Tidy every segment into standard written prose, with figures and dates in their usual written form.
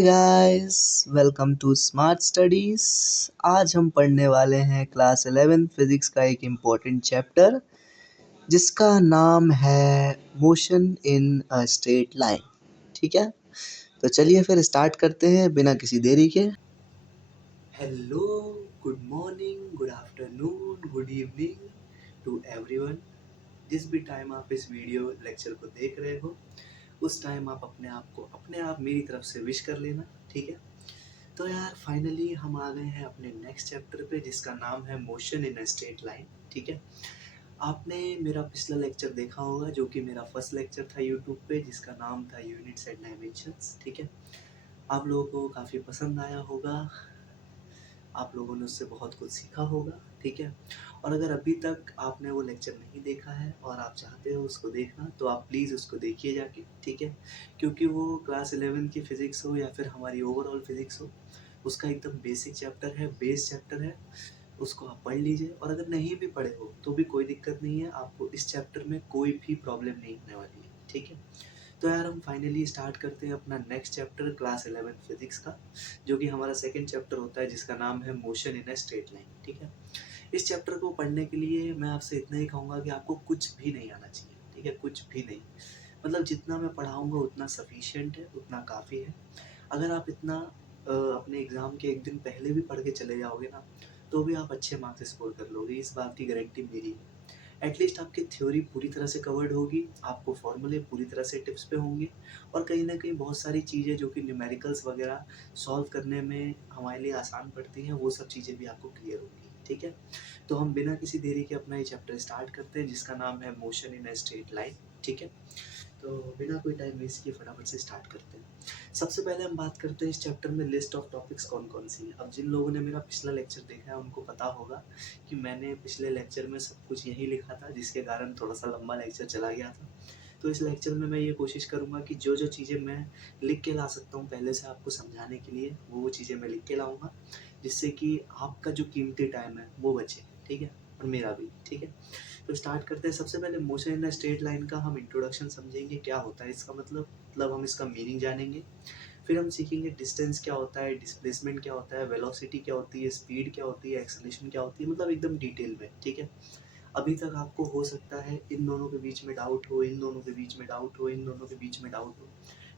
Hey guys, welcome to Smart Studies. आज हम पढ़ने वाले हैं क्लास 11 फिजिक्स का एक इम्पोर्टेंट चैप्टर जिसका नाम है motion in a straight line. ठीक है, तो चलिए फिर स्टार्ट करते हैं बिना किसी देरी के। Hello, good morning, good afternoon, good evening to everyone. जिस भी टाइम आप इस वीडियो लेक्चर को देख रहे हो उस टाइम आप अपने आप मेरी तरफ से विश कर लेना। ठीक है, तो यार फाइनली हम आ गए हैं अपने नेक्स्ट चैप्टर पे जिसका नाम है motion in a straight line. ठीक है, आपने मेरा पिछला लेक्चर देखा होगा जो कि मेरा फर्स्ट लेक्चर था यूट्यूब पे जिसका नाम था यूनिट्स एंड डायमेंशंस। ठीक है, आप लोगों को काफ़ी पसंद आया होगा, आप लोगों ने उससे बहुत कुछ सीखा होगा। ठीक है, और अगर अभी तक आपने वो लेक्चर नहीं देखा है और आप चाहते हो उसको देखना तो आप प्लीज़ उसको देखिए जाके। ठीक है, क्योंकि वो क्लास 11 की फ़िज़िक्स हो या फिर हमारी ओवरऑल फ़िज़िक्स हो, उसका एकदम बेसिक चैप्टर है, बेस चैप्टर है। उसको आप पढ़ लीजिए, और अगर नहीं भी पढ़े हो तो भी कोई दिक्कत नहीं है, आपको इस चैप्टर में कोई भी प्रॉब्लम नहीं होने वाली है। ठीक है, तो यार हम फाइनली स्टार्ट करते हैं अपना नेक्स्ट चैप्टर क्लास 11 फिजिक्स का, जो कि हमारा सेकंड चैप्टर होता है जिसका नाम है motion in a straight line. ठीक है, इस चैप्टर को पढ़ने के लिए मैं आपसे इतना ही कहूँगा कि आपको कुछ भी नहीं आना चाहिए। ठीक है, कुछ भी नहीं, मतलब जितना मैं पढ़ाऊँगा उतना सफिशिएंट है, उतना काफ़ी है। अगर आप इतना अपने एग्ज़ाम के एक दिन पहले भी पढ़ के चले जाओगे ना तो भी आप अच्छे मार्क्स स्कोर कर लोगे, इस बात की गारंटी मेरी है। एटलीस्ट आपकी थ्योरी पूरी तरह से कवर्ड होगी, आपको फॉर्मूले पूरी तरह से टिप्स पे होंगे, और कहीं ना कहीं बहुत सारी चीज़ें जो कि न्यूमेरिकल्स वगैरह सॉल्व करने में हमारे लिए आसान पड़ती हैं, वो सब चीज़ें भी आपको क्लियर होंगी। ठीक है, तो हम बिना किसी देरी के अपना ये चैप्टर स्टार्ट करते हैं जिसका नाम है motion in a straight line. ठीक है, तो बिना कोई टाइम वेस्ट किए फटाफट से स्टार्ट करते हैं। सबसे पहले हम बात करते हैं इस चैप्टर में लिस्ट ऑफ टॉपिक्स कौन कौन सी है। अब जिन लोगों ने मेरा पिछला लेक्चर देखा है उनको पता होगा कि मैंने पिछले लेक्चर में सब कुछ यही लिखा था, जिसके कारण थोड़ा सा लंबा लेक्चर चला गया था। तो इस लेक्चर में मैं ये कोशिश करूँगा कि जो जो चीज़ें मैं लिख के ला सकता हूँ पहले से आपको समझाने के लिए, वो चीज़ें मैं लिख के लाऊँगा, जिससे कि आपका जो कीमती टाइम है वो बचे। ठीक है, और मेरा भी। ठीक है, तो स्टार्ट करते हैं। सबसे पहले motion in a straight line का हम इंट्रोडक्शन समझेंगे, क्या होता है इसका मतलब हम इसका मीनिंग जानेंगे। फिर हम सीखेंगे डिस्टेंस क्या होता है, डिस्प्लेसमेंट क्या होता है, वेलोसिटी क्या होती है, स्पीड क्या होती है, एक्सेलरेशन क्या होती है, मतलब एकदम डिटेल में। ठीक है, अभी तक आपको हो सकता है इन दोनों के बीच में डाउट हो, इन दोनों के बीच में डाउट हो, इन दोनों के बीच में डाउट हो,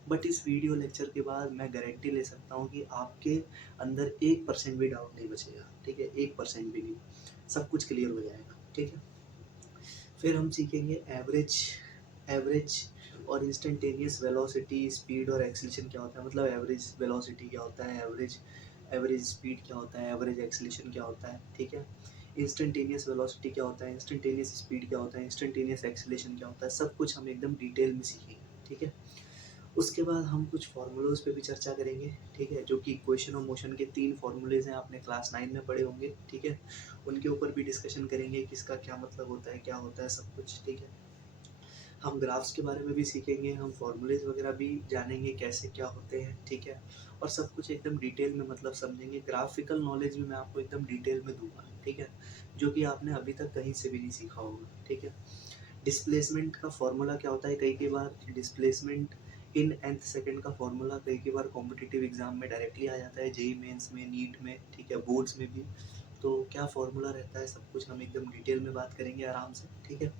बट इस वीडियो लेक्चर के बाद मैं गारंटी ले सकता हूँ कि आपके अंदर 1% भी डाउट नहीं बचेगा। ठीक है, 1% भी नहीं, सब कुछ क्लियर हो जाएगा। ठीक है, फिर हम सीखेंगे एवरेज एवरेज और इंस्टेंटेनियस वेलोसिटी, स्पीड और एक्सेलरेशन क्या होता है, मतलब एवरेज वेलोसिटी क्या होता है, एवरेज एवरेज स्पीड क्या होता है, एवरेज एक्सेलरेशन क्या होता है। ठीक है, इंस्टेंटेनियस वेलोसिटी क्या होता है, इंस्टेंटेनियस स्पीड क्या होता है, इंस्टेंटेनियस एक्सेलरेशन क्या होता है, सब कुछ हम एकदम डिटेल में सीखेंगे। ठीक है, उसके बाद हम कुछ फार्मूलोज पे भी चर्चा करेंगे। ठीक है, जो कि इक्वेशन ऑफ मोशन के 3 फार्मूलेज हैं, आपने क्लास 9 में पढ़े होंगे। ठीक है, उनके ऊपर भी डिस्कशन करेंगे, किसका क्या मतलब होता है, क्या होता है, सब कुछ। ठीक है, हम ग्राफ्स के बारे में भी सीखेंगे, हम फार्मूलेज वगैरह भी जानेंगे कैसे क्या होते हैं। ठीक है, और सब कुछ एकदम डिटेल में मतलब समझेंगे। ग्राफिकल नॉलेज भी मैं आपको एकदम डिटेल में दूंगा। ठीक है, जो कि आपने अभी तक कहीं से भी नहीं सीखा होगा। ठीक है, डिस्प्लेसमेंट का फॉर्मूला क्या होता है, कई कई बार डिस्प्लेसमेंट इन nth सेकंड का फॉर्मूला कई कई बार कॉम्पिटिटिव एग्जाम में डायरेक्टली आ जाता है, जेई मेंस में, नीट में। ठीक है, बोर्ड्स में भी। तो क्या फॉर्मूला रहता है, सब कुछ हम एकदम डिटेल में बात करेंगे आराम से। ठीक है,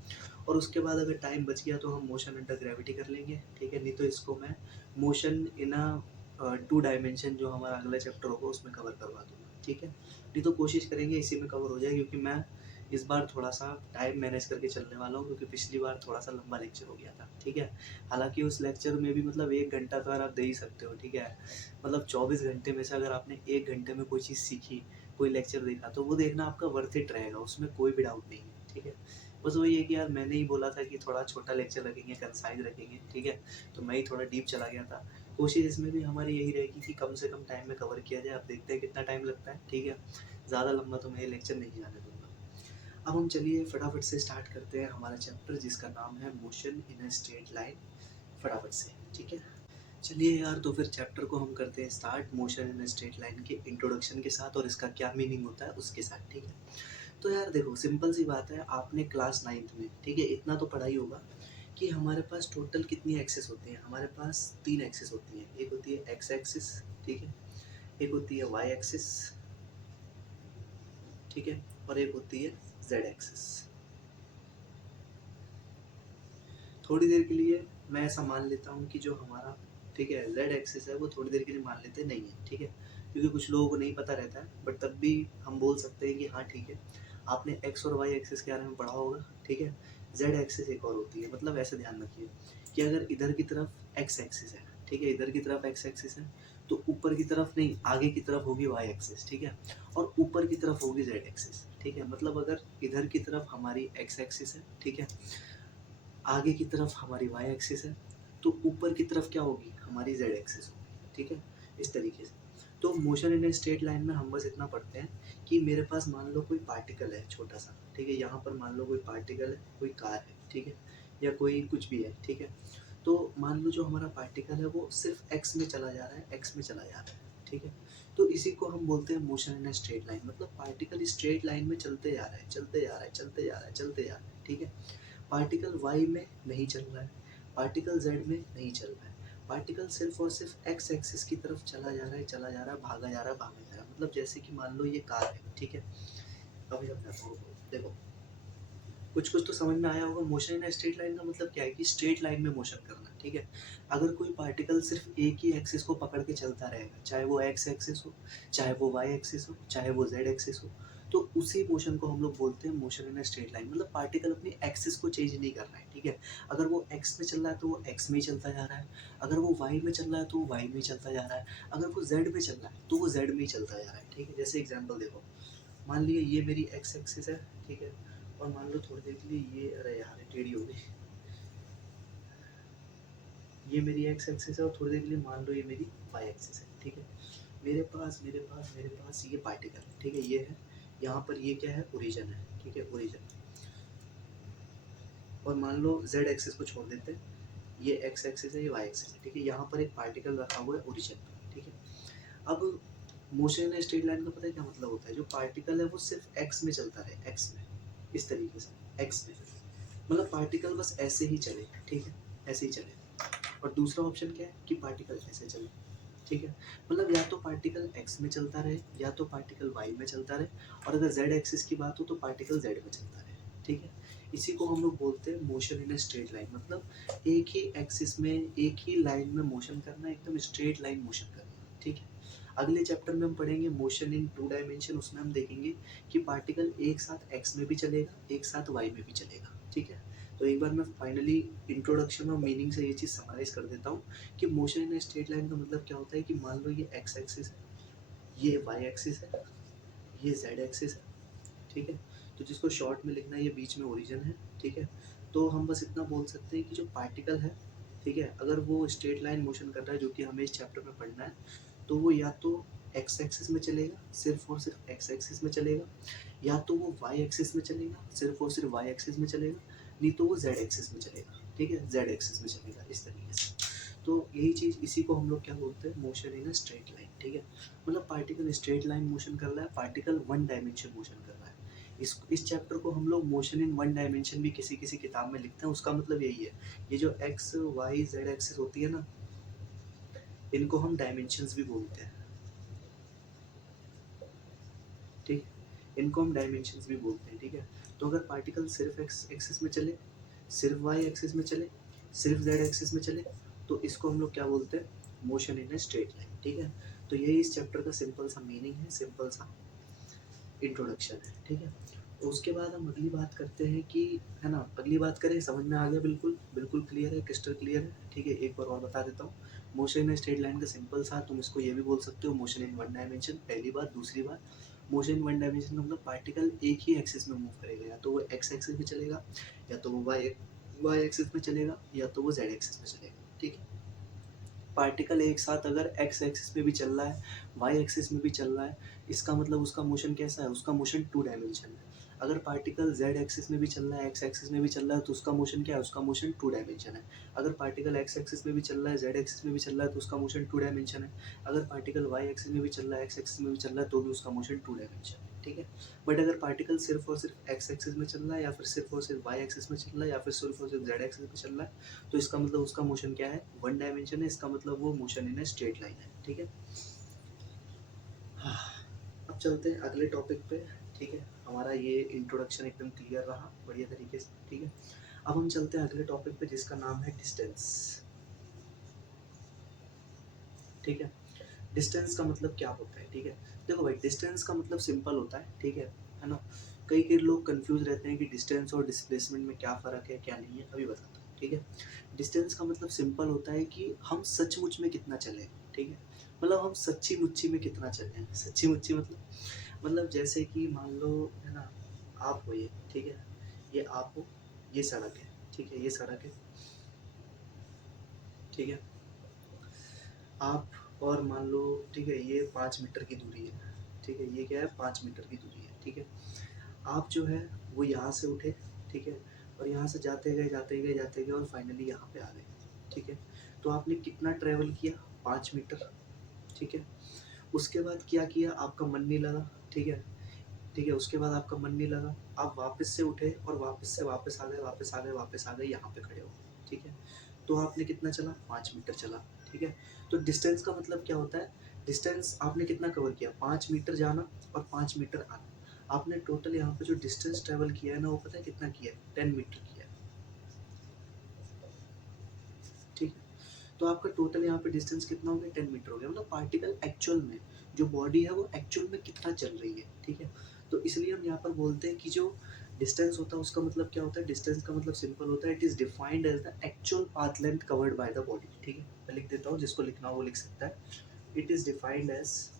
और उसके बाद अगर टाइम बच गया तो हम मोशन अंडर ग्रेविटी कर लेंगे। ठीक है, नहीं तो इसको मैं मोशन इन अ 2 डायमेंशन जो हमारा अगला चैप्टर होगा उसमें कवर करवा दूंगा। ठीक है, नहीं तो कोशिश करेंगे इसी में कवर हो जाए, क्योंकि मैं इस बार थोड़ा सा टाइम मैनेज करके चलने वाला हूँ, क्योंकि पिछली बार थोड़ा सा लंबा लेक्चर हो गया था। ठीक है, हालांकि उस लेक्चर में भी मतलब 1 घंटा तो यार आप दे ही सकते हो। ठीक है, मतलब 24 घंटे में से अगर आपने 1 घंटे में कोई चीज़ सीखी, कोई लेक्चर देखा, तो वो देखना आपका वर्थ इट रहेगा, उसमें कोई भी डाउट नहीं है। ठीक है, बस वही है कि यार मैंने ही बोला था कि थोड़ा छोटा लेक्चर रखेंगे, कंसाइज रखेंगे। ठीक है, तो मैं ही थोड़ा डीप चला गया था। कोशिश इसमें भी हमारी यही रहेगी कि कम से कम टाइम में कवर किया जाए। आप देखते हैं कितना टाइम लगता है। ठीक है, ज़्यादा लंबा तो मैं ये लेक्चर नहीं जाने दूंगा। अब हम चलिए फटाफट से स्टार्ट करते हैं हमारा चैप्टर जिसका नाम है motion in a straight line, फटाफट से। ठीक है, चलिए यार, तो फिर चैप्टर को हम करते हैं start motion in a straight line के इंट्रोडक्शन के साथ और इसका क्या मीनिंग होता है उसके साथ। ठीक है, तो यार देखो, सिंपल सी बात है, आपने क्लास 9th में, ठीक है, इतना तो पढ़ा ही होगा कि हमारे पास टोटल कितनी एक्सेस होती हैं। हमारे पास 3 एक्सेस होती हैं। एक होती है एक्स एक्सिस, ठीक है, एक होती है वाई एक्सिस, ठीक है, और एक होती है जेड एक्सिस। थोड़ी देर के लिए मैं ऐसा मान लेता हूँ कि जो हमारा, ठीक है, जेड एक्सिस है वो थोड़ी देर के लिए मान लेते नहीं है, ठीक है, क्योंकि कुछ लोगों को नहीं पता रहता है, बट तब भी हम बोल सकते हैं कि हाँ ठीक है, आपने एक्स और वाई एक्सिस के बारे में पढ़ा होगा, ठीक है। जेड एक्सिस एक और होती है, मतलब ऐसे ध्यान रखिए कि अगर इधर की तरफ एक्स एक्सिस है, ठीक है, इधर की तरफ एक्स एक्सिस है, तो ऊपर की तरफ नहीं, आगे की तरफ होगी वाई एक्सिस, ठीक है, और ऊपर की तरफ होगी जेड एक्सिस, ठीक है। मतलब अगर इधर की तरफ हमारी एक्स एक्सिस है, ठीक है, आगे की तरफ हमारी वाई एक्सिस है, तो ऊपर की तरफ क्या होगी, हमारी जेड एक्सिस होगी, ठीक है, इस तरीके से। तो motion in a straight line में हम बस इतना पढ़ते हैं कि मेरे पास मान लो कोई पार्टिकल है छोटा सा, ठीक है, यहाँ पर मान लो कोई पार्टिकल है, कोई कार है, ठीक है, या कोई कुछ भी है, ठीक है। तो मान लो जो हमारा पार्टिकल है वो सिर्फ एक्स में चला जा रहा है, एक्स में चला जा रहा है, ठीक है। तो इसी को हम बोलते हैं motion in a straight line, मतलब पार्टिकल स्ट्रेट लाइन में चलते जा रहा है, चलते जा रहा है, चलते जा रहा है, चलते जा रहा है, ठीक है। पार्टिकल वाई में नहीं चल रहा है, पार्टिकल जेड में नहीं चल रहा है, पार्टिकल सिर्फ और सिर्फ एक्स एक्सिस की तरफ चला जा रहा है, चला जा रहा है, भागा जा रहा है, भागा जा रहा है। मतलब जैसे कि मान लो ये कार है, ठीक है, अभी समझाता हूँ, देखो कुछ कुछ तो समझ में आया होगा। मोशन इन स्ट्रेट लाइन का मतलब क्या है कि स्ट्रेट लाइन में मोशन करना, ठीक है। अगर कोई पार्टिकल सिर्फ एक ही एक्सिस को पकड़ के चलता रहेगा, चाहे वो एक्स एक्सिस हो, चाहे वो वाई एक्सिस हो, चाहे वो जेड एक्सिस हो, तो उसी मोशन को हम लोग बोलते हैं मोशन इन स्ट्रेट लाइन। मतलब पार्टिकल अपनी एक्सिस को चेंज नहीं कर रहा है, ठीक है। अगर वो एक्स में चल रहा है तो वो एक्स में ही चलता जा रहा है, अगर वो वाई में चल रहा है तो वो वाई में ही चलता जा रहा है, अगर वो जेड में चल रहा है तो वो जेड में ही चलता जा रहा है, ठीक है। जैसे एग्जाम्पल देखो, मान लीजिए ये मेरी एक्स एक्सिस है, ठीक है, और मान लो थोड़ी देर के लिए ये, अरे यार ये टेढ़ी हो गई, ये मेरी एक्स एक्सिस है, और थोड़ी देर के लिए मान लो ये मेरी वाई एक्सिस है, ठीक है। मेरे पास ये पार्टिकल है, ठीक है, ये है, यहाँ पर ये क्या है, ओरिजिन है, ठीक है, ओरिजिन। और मान लो जेड एक्सिस को छोड़ देते हैं, ये एक्स एक्सिस है, ये वाई एक्सिस है, ठीक है, यहाँ पर एक पार्टिकल रखा हुआ है ओरिजिन पर, ठीक है। अब मोशन इन स्ट्रेट लाइन का पता है क्या मतलब होता है, जो पार्टिकल है वो सिर्फ एक्स में चलता रहे, एक्स में, इस तरीके से एक्स में, मतलब पार्टिकल बस ऐसे ही चले, ठीक है, ऐसे ही चले। और दूसरा ऑप्शन क्या है कि पार्टिकल ऐसे चले, ठीक है। मतलब या तो पार्टिकल एक्स में चलता रहे, या तो पार्टिकल वाई में चलता रहे, और अगर जेड एक्सिस की बात हो तो पार्टिकल जेड में चलता रहे, ठीक है। इसी को हम लोग बोलते हैं मोशन इन स्ट्रेट लाइन, मतलब एक ही एक्सिस में, एक ही लाइन में मोशन करना, एकदम स्ट्रेट लाइन मोशन करना, ठीक है। अगले चैप्टर में हम पढ़ेंगे मोशन इन टू डायमेंशन, उसमें हम देखेंगे कि पार्टिकल एक साथ एक्स में भी चलेगा, एक साथ वाई में भी चलेगा, ठीक है। तो एक बार मैं फाइनली इंट्रोडक्शन और मीनिंग से ये चीज़ समराइज कर देता हूँ कि मोशन इन स्ट्रेट लाइन का मतलब क्या होता है कि मान लो ये एक्स एक्सिस है, ये वाई एक्सिस है, ये जेड एक्सिस है, ठीक है। तो जिसको शॉर्ट में लिखना है, ये बीच में ओरिजिन है, ठीक है। तो हम बस इतना बोल सकते हैं कि जो पार्टिकल है, ठीक है, अगर वो स्ट्रेट लाइन मोशन कर रहा है, जो कि हमें इस चैप्टर में पढ़ना है, तो वो या तो एक्स एक्सिस में चलेगा, सिर्फ और सिर्फ एक्स एक्सिस में चलेगा, या तो वो वाई एक्सिस में चलेगा, सिर्फ और सिर्फ वाई एक्सिस में चलेगा, नहीं तो वो जेड एक्सिस में चलेगा, ठीक है, जेड एक्सिस में चलेगा, इस तरीके से। तो यही चीज़, इसी को हम लोग क्या बोलते हैं, motion in a straight line, ठीक है। मतलब पार्टिकल स्ट्रेट लाइन मोशन कर रहा है, पार्टिकल वन डायमेंशन मोशन कर रहा है। इस चैप्टर को हम लोग मोशन इन वन डायमेंशन भी किसी किसी किताब में लिखते हैं, उसका मतलब यही है। ये जो एक्स वाई जेड एक्सिस होती है ना, इनको हम डायमेंशंस भी बोलते हैं, ठीक है, इनको हम डायमेंशंस भी बोलते हैं, ठीक है। तो अगर पार्टिकल सिर्फ एक्स एक्सिस में चले, सिर्फ वाई एक्सिस में चले, सिर्फ जेड एक्सिस में चले, तो इसको हम लोग क्या बोलते हैं, motion in a straight line, ठीक है। तो यही इस चैप्टर का सिंपल सा मीनिंग है, सिंपल सा इंट्रोडक्शन है, ठीक है। तो उसके बाद हम अगली बात करते हैं कि, है ना, अगली बात करें, समझ में आ गया, बिल्कुल बिल्कुल क्लियर है, क्रिस्टल क्लियर है, ठीक है। एक बार और बता देता हूँ, मोशन इन स्ट्रेट लाइन का सिंपल सा, तुम इसको ये भी बोल सकते हो मोशन इन वन डायमेंशन, पहली बात। दूसरी बात, मोशन इन वन डायमेंशन का मतलब पार्टिकल एक ही एक्सिस में मूव करेगा, या तो वो एक्स एक्सिस में चलेगा, या तो वो वाई एक्सिस में चलेगा, या तो वो जेड एक्सिस में चलेगा, ठीक है। पार्टिकल एक साथ अगर एक्स एक्सिस में भी चल रहा है, वाई एक्सिस में भी चल रहा है, इसका मतलब उसका मोशन कैसा है, उसका मोशन टू डायमेंशन है। अगर पार्टिकल जेड एक्सिस में भी चल रहा है, एक्स एक्सिस में भी चल रहा है, तो उसका मोशन क्या है, उसका मोशन टू डायमेंशन है। अगर पार्टिकल एक्स एक्सिस में भी चल रहा है, जेड एक्सिस में भी चल रहा है, तो उसका मोशन टू डायमेंशन है। अगर पार्टिकल वाई एक्सिस में भी चल रहा है, एक्स एक्सिस में भी चल रहा है, तो भी उसका मोशन टू डायमेंशन है, ठीक है। बट अगर पार्टिकल सिर्फ और सिर्फ एक्स एक्सिस में चल रहा है या फिर सिर्फ और सिर्फ वाई एक्सिस में चल रहा है या फिर सिर्फ और सिर्फ जेड एक्सिस में चल रहा है, तो इसका मतलब उसका मोशन क्या है, वन डायमेंशन है, इसका मतलब वो motion in a straight line है। ठीक है। हाँ, अब चलते हैं अगले टॉपिक पे। ठीक है, हमारा ये इंट्रोडक्शन एकदम क्लियर रहा बढ़िया तरीके से। ठीक है, अब हम चलते हैं अगले टॉपिक पे जिसका नाम है डिस्टेंस। ठीक है, डिस्टेंस का मतलब क्या होता है। ठीक है, देखो भाई, डिस्टेंस का मतलब सिंपल होता है। ठीक है ना। कई कई लोग कंफ्यूज रहते हैं कि डिस्टेंस और डिस्प्लेसमेंट में क्या फ़र्क है क्या नहीं है, अभी बताता हूँ। ठीक है, डिस्टेंस का मतलब सिंपल होता है कि हम सचमुच में कितना चले। ठीक है, मतलब हम सच्ची मुच्ची में कितना चले। सच्ची मुच्ची मतलब जैसे कि मान लो, है ना, आप हो ये, ठीक है, ये आप हो, ये सड़क है। ठीक है, ये सड़क है। ठीक है, आप और मान लो, ठीक है, ये 5 मीटर की दूरी है। ठीक है, ये क्या है, 5 मीटर की दूरी है। ठीक है, आप जो है वो यहाँ से उठे। ठीक है, और यहाँ से जाते गए जाते गए जाते गए और फाइनली यहाँ पे आ गए। ठीक है, तो आपने कितना ट्रेवल किया, 5 मीटर। ठीक है, उसके बाद क्या किया, आपका मन नहीं लगा। ठीक है, ठीक है, उसके बाद आपका मन नहीं लगा, आप वापस से उठे और वापस से वापस आ गए, वापस आ गए, वापस आ गए, यहाँ पे खड़े हो गए। ठीक है, तो आपने कितना चला, 5 मीटर चला। ठीक है, तो डिस्टेंस का मतलब क्या होता है, डिस्टेंस आपने कितना कवर किया, 5 मीटर जाना और 5 मीटर आना। आपने टोटल यहाँ पे जो डिस्टेंस ट्रेवल किया है ना, वो पता है कितना किया है, 10 मीटर किया है। ठीक है, तो आपका टोटल यहाँ पे डिस्टेंस कितना हो गया, 10 मीटर हो गया। मतलब पार्टिकल एक्चुअल में, जो बॉडी है वो एक्चुअल में कितना चल रही है। ठीक है, तो इसलिए हम यहाँ पर बोलते हैं कि जो डिस्टेंस होता है उसका मतलब क्या होता है, डिस्टेंस का मतलब सिंपल होता है, it is defined as the actual path length covered by the body. ठीक है, मैं लिख देता हूँ, जिसको लिखना हो वो लिख सकता है। It is defined as,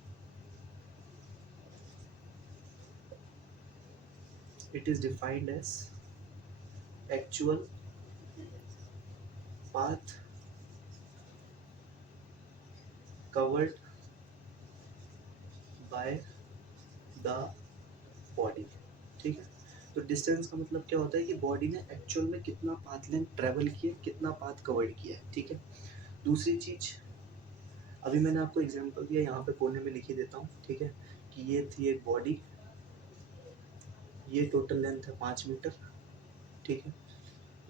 it is defined as actual path covered by the body. ठीक है, तो डिस्टेंस का मतलब क्या होता है कि बॉडी ने एक्चुअल में कितना पाथ लेंथ ट्रेवल किया, कितना पाथ कवर्ड किया है। ठीक है, दूसरी चीज, अभी मैंने आपको एग्जांपल दिया, यहाँ पे कोने में लिख ही देता हूँ। ठीक है, कि ये थी एक बॉडी, ये टोटल लेंथ है 5 मीटर। ठीक है,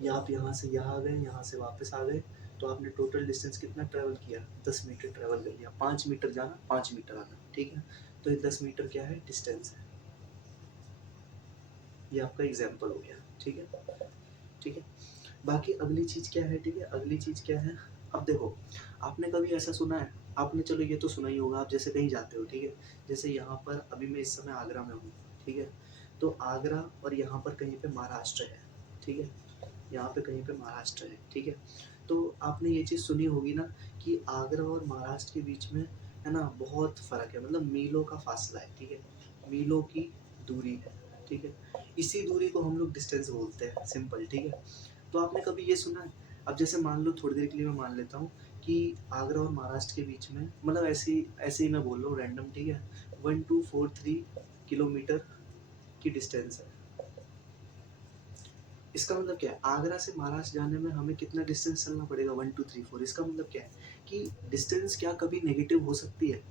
ये आप यहाँ से यहाँ आ गए, यहाँ से वापस आ गए, तो आपने टोटल डिस्टेंस कितना ट्रेवल किया, 10 मीटर ट्रेवल कर लिया। 5 मीटर जाना, 5 मीटर आना। ठीक है, तो ये 10 मीटर क्या है, डिस्टेंस है। ये आपका एग्जाम्पल हो गया। ठीक है, ठीक है, बाकी अगली चीज़ क्या है। ठीक है, अगली चीज़ क्या है, अब देखो, आपने कभी ऐसा सुना है, आपने, चलो ये तो सुना ही होगा, आप जैसे कहीं जाते हो। ठीक है, जैसे यहाँ पर अभी मैं इस समय आगरा में हूँ। ठीक है, तो आगरा और यहाँ पर कहीं पे महाराष्ट्र है। ठीक है, यहाँ पे कहीं पे महाराष्ट्र है। ठीक है, तो आपने ये चीज़ सुनी होगी ना कि आगरा और महाराष्ट्र के बीच में, है ना, बहुत फ़र्क है, मतलब मीलों का फासला है। ठीक है, मीलों की दूरी है। ठीक है, इसी दूरी को हम लोग डिस्टेंस बोलते हैं, सिंपल। ठीक है, तो आपने कभी ये सुना है, अब जैसे मान लो, थोड़ी देर के लिए मैं मान लेता हूँ कि आगरा और महाराष्ट्र के बीच में, मतलब ऐसे ही मैं बोल रहा हूँ रैंडम। ठीक है, 1243 किलोमीटर की डिस्टेंस है। इसका मतलब क्या है, आगरा से महाराष्ट्र जाने में हमें कितना डिस्टेंस चलना पड़ेगा, 1234। इसका मतलब क्या है कि डिस्टेंस क्या कभी नेगेटिव हो सकती है,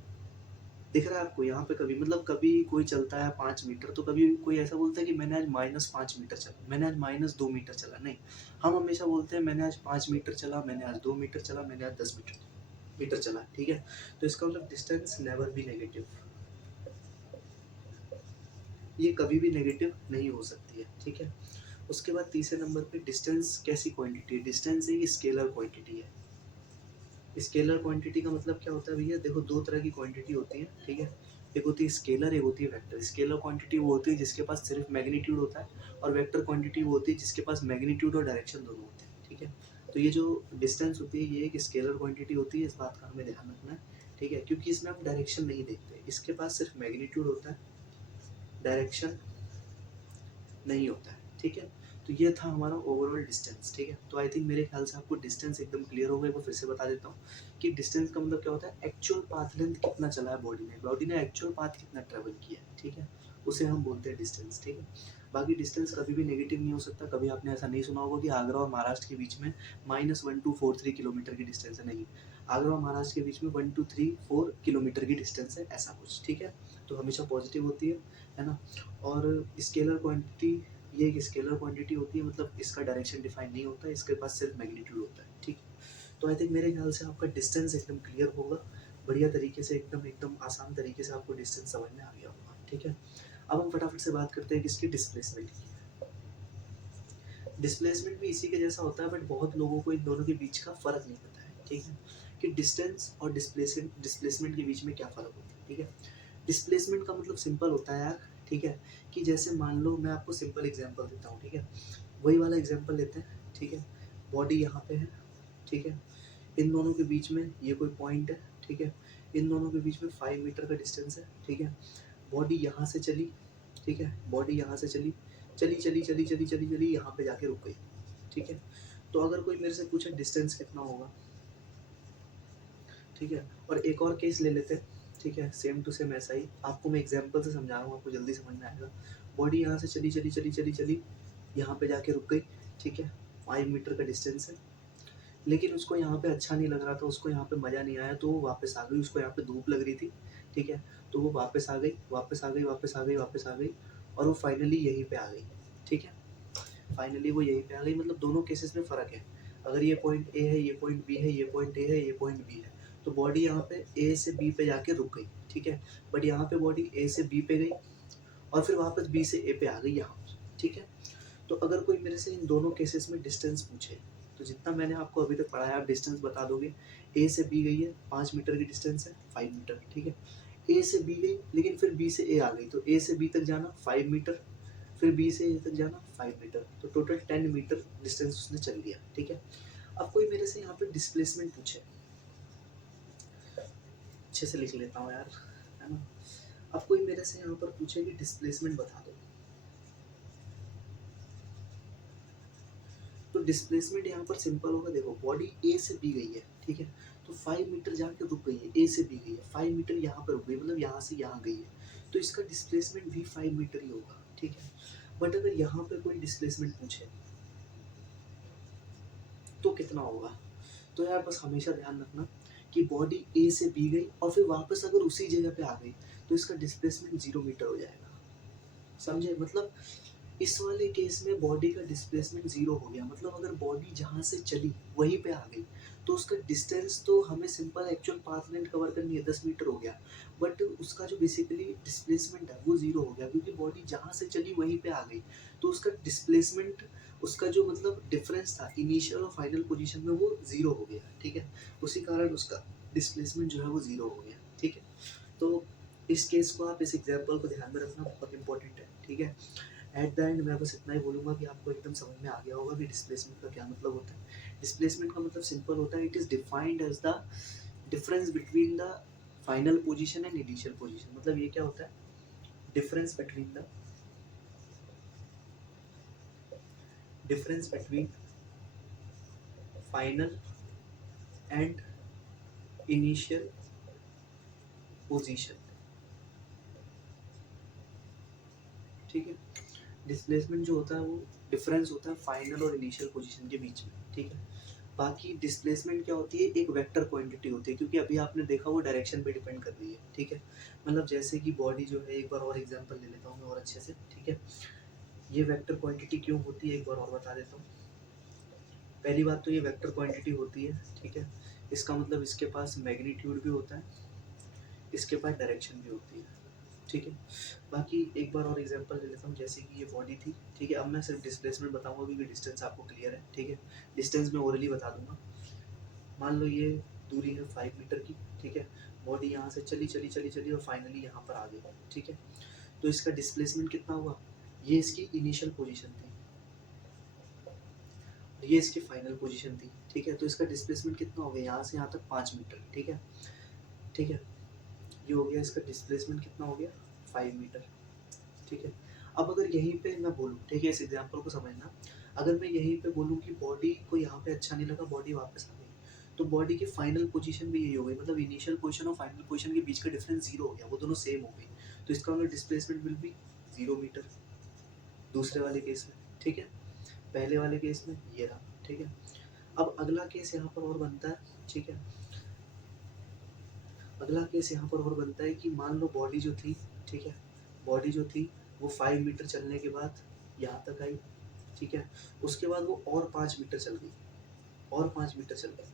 दिख रहा है आपको यहाँ पे, कभी, मतलब कभी कोई चलता है 5 मीटर, तो कभी कोई ऐसा बोलता है कि मैंने आज -5 मीटर चला, मैंने आज -2 मीटर चला, नहीं। हम हमेशा बोलते हैं मैंने आज 5 मीटर चला, मैंने आज 2 मीटर चला, मैंने आज 10 मीटर चला। ठीक है, तो इसका मतलब डिस्टेंस नेवर बी नेगेटिव, ये कभी भी नेगेटिव नहीं हो सकती है। ठीक है, उसके बाद तीसरे नंबर पे, डिस्टेंस कैसी क्वांटिटी है, डिस्टेंस एक स्केलर क्वांटिटी है। स्केलर क्वांटिटी का मतलब क्या होता है भैया, देखो, दो तरह की क्वांटिटी होती है। ठीक है, एक होती है स्केलर, एक होती है वेक्टर। स्केलर क्वांटिटी वो होती है जिसके पास सिर्फ मैग्नीट्यूड होता है, और वेक्टर क्वांटिटी वो होती है जिसके पास मैग्नीट्यूड और डायरेक्शन दोनों होते हैं। ठीक है, तो ये जो डिस्टेंस होती है, ये एक स्केलर क्वांटिटी होती है, इस बात का हमें ध्यान रखना है। ठीक है, क्योंकि इसमें हम डायरेक्शन नहीं देखते, इसके पास सिर्फ मैग्नीट्यूड होता है, डायरेक्शन नहीं होता है। ठीक है, तो ये था हमारा ओवरऑल डिस्टेंस। ठीक है, तो आई थिंक मेरे ख्याल से आपको डिस्टेंस एकदम क्लियर हो गया। मैं फिर से बता देता हूँ कि डिस्टेंस का मतलब क्या होता है, एक्चुअल पाथ लेंथ कितना चला है बॉडी ने एक्चुअल पाथ कितना ट्रेवल किया है। ठीक है, उसे हम बोलते हैं डिस्टेंस। ठीक है, बाकी डिस्टेंस कभी भी नेगेटिव नहीं हो सकता। कभी आपने ऐसा नहीं सुना होगा कि आगरा और महाराष्ट्र के बीच में -1243 किलोमीटर की डिस्टेंस है, नहीं। आगरा और महाराष्ट्र के बीच में 1234 किलोमीटर की डिस्टेंस है, ऐसा कुछ। ठीक है, तो हमेशा पॉजिटिव होती है ना। और स्केलर क्वांटिटी, ये एक स्केलर क्वांटिटी होती है, मतलब इसका डायरेक्शन डिफाइन नहीं होता है, इसके पास सिर्फ मैग्नीट्यूड होता है, ठीक है। तो आई थिंक मेरे ख्याल से आपका डिस्टेंस एकदम क्लियर होगा, बढ़िया तरीके से, एकदम एकदम आसान तरीके से आपको डिस्टेंस समझ में आ गया होगा, ठीक है। अब हम फटाफट से बात करते हैं किसकी, डिस्प्लेसमेंट की। डिस्प्लेसमेंट भी इसी के जैसा होता है, बट बहुत लोगों को इन दोनों के बीच का फ़र्क नहीं पता है, ठीक है, कि डिस्टेंस और डिस्प्लेसमेंट के बीच में क्या फ़र्क होता है, ठीक है। डिस्प्लेसमेंट का मतलब सिंपल होता है यार, ठीक है, कि जैसे मान लो मैं आपको सिंपल एग्जांपल देता हूँ, ठीक है, वही वाला एग्जांपल लेते हैं, ठीक है। बॉडी यहाँ पे है, ठीक है, इन दोनों के बीच में ये कोई पॉइंट है, ठीक है, इन दोनों के बीच में 5 मीटर का डिस्टेंस है, ठीक है। बॉडी यहाँ से चली, ठीक है, बॉडी यहाँ से चली, चली चली चली चली चली चली यहाँ पे जाके रुक गई, ठीक है। तो अगर कोई मेरे से पूछे डिस्टेंस कितना होगा, ठीक है, और एक और केस ले लेते हैं, ठीक है, सेम टू सेम ऐसा ही, आपको मैं एग्जांपल से समझा रहा हूँ, आपको जल्दी समझ में आएगा। बॉडी यहाँ से चली चली चली चली चली यहाँ पे जाके रुक गई, ठीक है, 5 मीटर का डिस्टेंस है, लेकिन उसको यहाँ पे अच्छा नहीं लग रहा था, उसको यहाँ पे मज़ा नहीं आया, तो वो वापस आ गई, उसको यहाँ पे धूप लग रही थी, ठीक है, तो वो वापस आ गई, वापस आ गई, वापस आ गई, वापस आ गई, और वो फाइनली यहीं पे आ गई, ठीक है। फाइनली वो यहीं पे आ गई, मतलब दोनों केसेस में फ़र्क है। अगर ये पॉइंट ए है, ये पॉइंट बी है, ये पॉइंट ए है, ये पॉइंट बी है, तो बॉडी यहाँ पे ए से बी पे जाके रुक गई, ठीक है। बट यहाँ पे बॉडी ए से बी पे गई और फिर वापस बी से ए पे आ गई यहाँ पर, ठीक है। तो अगर कोई मेरे से इन दोनों केसेस में डिस्टेंस पूछे, तो जितना मैंने आपको अभी तक पढ़ाया आप डिस्टेंस बता दोगे। ए से बी गई है, 5 मीटर की डिस्टेंस है, 5 मीटर, ठीक है। ए से बी गई, लेकिन फिर बी से ए आ गई, तो ए से बी तक जाना 5 मीटर, फिर बी से ए तक जाना 5 मीटर, तो टोटल 10 मीटर डिस्टेंस उसने चल लिया, ठीक है। अब कोई मेरे से यहाँ पे डिस्प्लेसमेंट पूछे, अच्छे से लिख लेता हूँ यार, है ना। अब कोई मेरे से यहाँ पर पूछे कि डिस्प्लेसमेंट बता दो, तो डिस्प्लेसमेंट यहाँ पर सिंपल होगा, देखो बॉडी ए से बी गई है, ठीक है, तो 5 मीटर जाके रुक गई है, ए से बी गई है, 5 मीटर यहाँ पर रुक गई, मतलब यहाँ से यहाँ गई है, तो इसका डिस्प्लेसमेंट भी 5 मीटर ही होगा, ठीक है। बट अगर यहाँ पे कोई डिस्प्लेसमेंट पूछे तो कितना होगा, तो यार बस हमेशा ध्यान रखना कि बॉडी ए से बी गई और फिर वापस अगर उसी जगह पे आ गई, तो इसका डिस्प्लेसमेंट 0 मीटर हो जाएगा, समझे। मतलब इस वाले केस में बॉडी का डिस्प्लेसमेंट 0 हो गया, मतलब अगर बॉडी जहाँ से चली वहीं पे आ गई, तो उसका डिस्टेंस तो हमें simple actual path length cover करनी है, 10 मीटर हो गया, बट उसका जो बेसिकली डिस्प्लेसमेंट है वो 0 हो गया, क्योंकि बॉडी जहाँ से चली वहीं पे आ गई, तो उसका डिस्प्लेसमेंट, उसका जो मतलब डिफरेंस था इनिशियल और फाइनल पोजीशन में, वो 0 हो गया, ठीक है। उसी कारण उसका डिस्प्लेसमेंट जो है वो 0 हो गया, ठीक है। तो इस केस को आप, इस एग्जाम्पल को ध्यान में रखना, बहुत इंपॉर्टेंट है, ठीक है। एट द एंड मैं बस इतना ही बोलूँगा कि आपको एकदम समझ में आ गया होगा कि डिस्प्लेसमेंट का क्या मतलब होता है। डिस्प्लेसमेंट का मतलब सिंपल होता है, it is defined as the difference between the final position and initial position. मतलब ये क्या होता है, difference between final and initial position, ठीक है। डिस्प्लेसमेंट जो होता है वो डिफरेंस होता है फाइनल और इनिशियल पोजीशन के बीच में, ठीक है। बाकी डिस्प्लेसमेंट क्या होती है, एक वेक्टर क्वांटिटी होती है, क्योंकि अभी आपने देखा वो डायरेक्शन पे डिपेंड कर रही है, ठीक है। मतलब जैसे कि बॉडी जो है, एक बार और एग्जांपल ले लेता हूँ मैं और अच्छे से, ठीक है। ये वेक्टर क्वांटिटी क्यों होती है एक बार और बता देता हूँ। पहली बात तो ये वेक्टर क्वांटिटी होती है, ठीक है, इसका मतलब इसके पास मैग्नीट्यूड भी होता है, इसके पास डायरेक्शन भी होती है, ठीक है। बाकी एक बार और एग्जांपल ले लेता हूँ, जैसे कि ये बॉडी थी, ठीक है। अब मैं सिर्फ डिस्प्लेसमेंट बताऊंगा क्योंकि डिस्टेंस आपको क्लियर है, ठीक है। डिस्टेंस मैं ओरली बता दूंगा। मान लो ये दूरी है 5 मीटर की, ठीक है। बॉडी यहाँ से चली चली चली चली और फाइनली यहाँ पर आ गई, ठीक है। तो इसका डिस्प्लेसमेंट कितना हुआ, ये इसकी इनिशियल पोजीशन थी, ये इसकी फाइनल पोजीशन थी, ठीक है। तो इसका डिस्प्लेसमेंट कितना हो गया, यहाँ से यहाँ तक 5 मीटर, ठीक है, ठीक है। ये हो गया इसका डिस्प्लेसमेंट, कितना हो गया, 5 मीटर, ठीक है। अब अगर यहीं पे मैं बोलूँ, ठीक है, इस एग्जांपल को समझना, अगर मैं यहीं पे बोलूँ कि बॉडी को यहाँ पे अच्छा नहीं लगा, बॉडी वापस आ गई, तो बॉडी की फाइनल पोजीशन भी यही हो गई, मतलब इनिशियल पोजीशन और फाइनल पोजीशन के बीच का डिफरेंस 0 हो गया, वो दोनों सेम हो गई, तो इसका मतलब डिस्प्लेसमेंट विल बी 0 मीटर दूसरे वाले केस में, ठीक है। पहले वाले केस में ये रहा, ठीक है। अब अगला केस यहाँ पर और बनता है, ठीक है। अगला केस यहाँ पर और बनता है कि मान लो बॉडी जो थी, ठीक है। बॉडी जो थी वो 5 मीटर चलने के बाद यहाँ तक आई, ठीक है। उसके बाद वो और 5 मीटर चल गई, और 5 मीटर चल गई,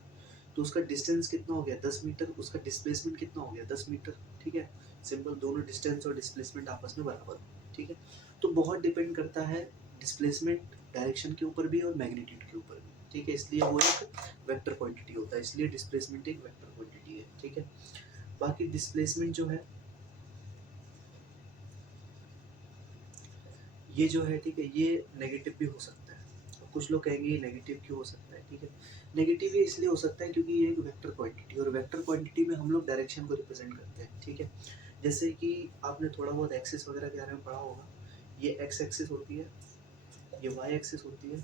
तो उसका डिस्टेंस कितना हो गया 10 मीटर, उसका डिस्प्लेसमेंट कितना हो गया 10 मीटर, ठीक है। सिंपल, दोनों डिस्टेंस और डिस्प्लेसमेंट आपस में बराबर हो, ठीक है। तो बहुत डिपेंड करता है डिस्प्लेसमेंट डायरेक्शन के ऊपर भी और मैग्नीट्यूड के ऊपर भी, ठीक है। इसलिए वो एक वेक्टर क्वांटिटी होता है, इसलिए डिस्प्लेसमेंट एक वेक्टर क्वांटिटी है, ठीक है। बाकी डिस्प्लेसमेंट जो है ये जो है, ठीक है, ये नेगेटिव भी हो सकता है। कुछ लोग कहेंगे ये नेगेटिव क्यों हो सकता है, ठीक है। नेगेटिव ये इसलिए हो सकता है क्योंकि ये एक वेक्टर क्वांटिटी, और वेक्टर क्वांटिटी में हम लोग डायरेक्शन को रिप्रेजेंट करते हैं, ठीक है। जैसे कि आपने थोड़ा बहुत एक्सिस वगैरह के बारे में पढ़ा होगा, ये एक्स एक्सिस होती है, ये वाई एक्सिस होती है,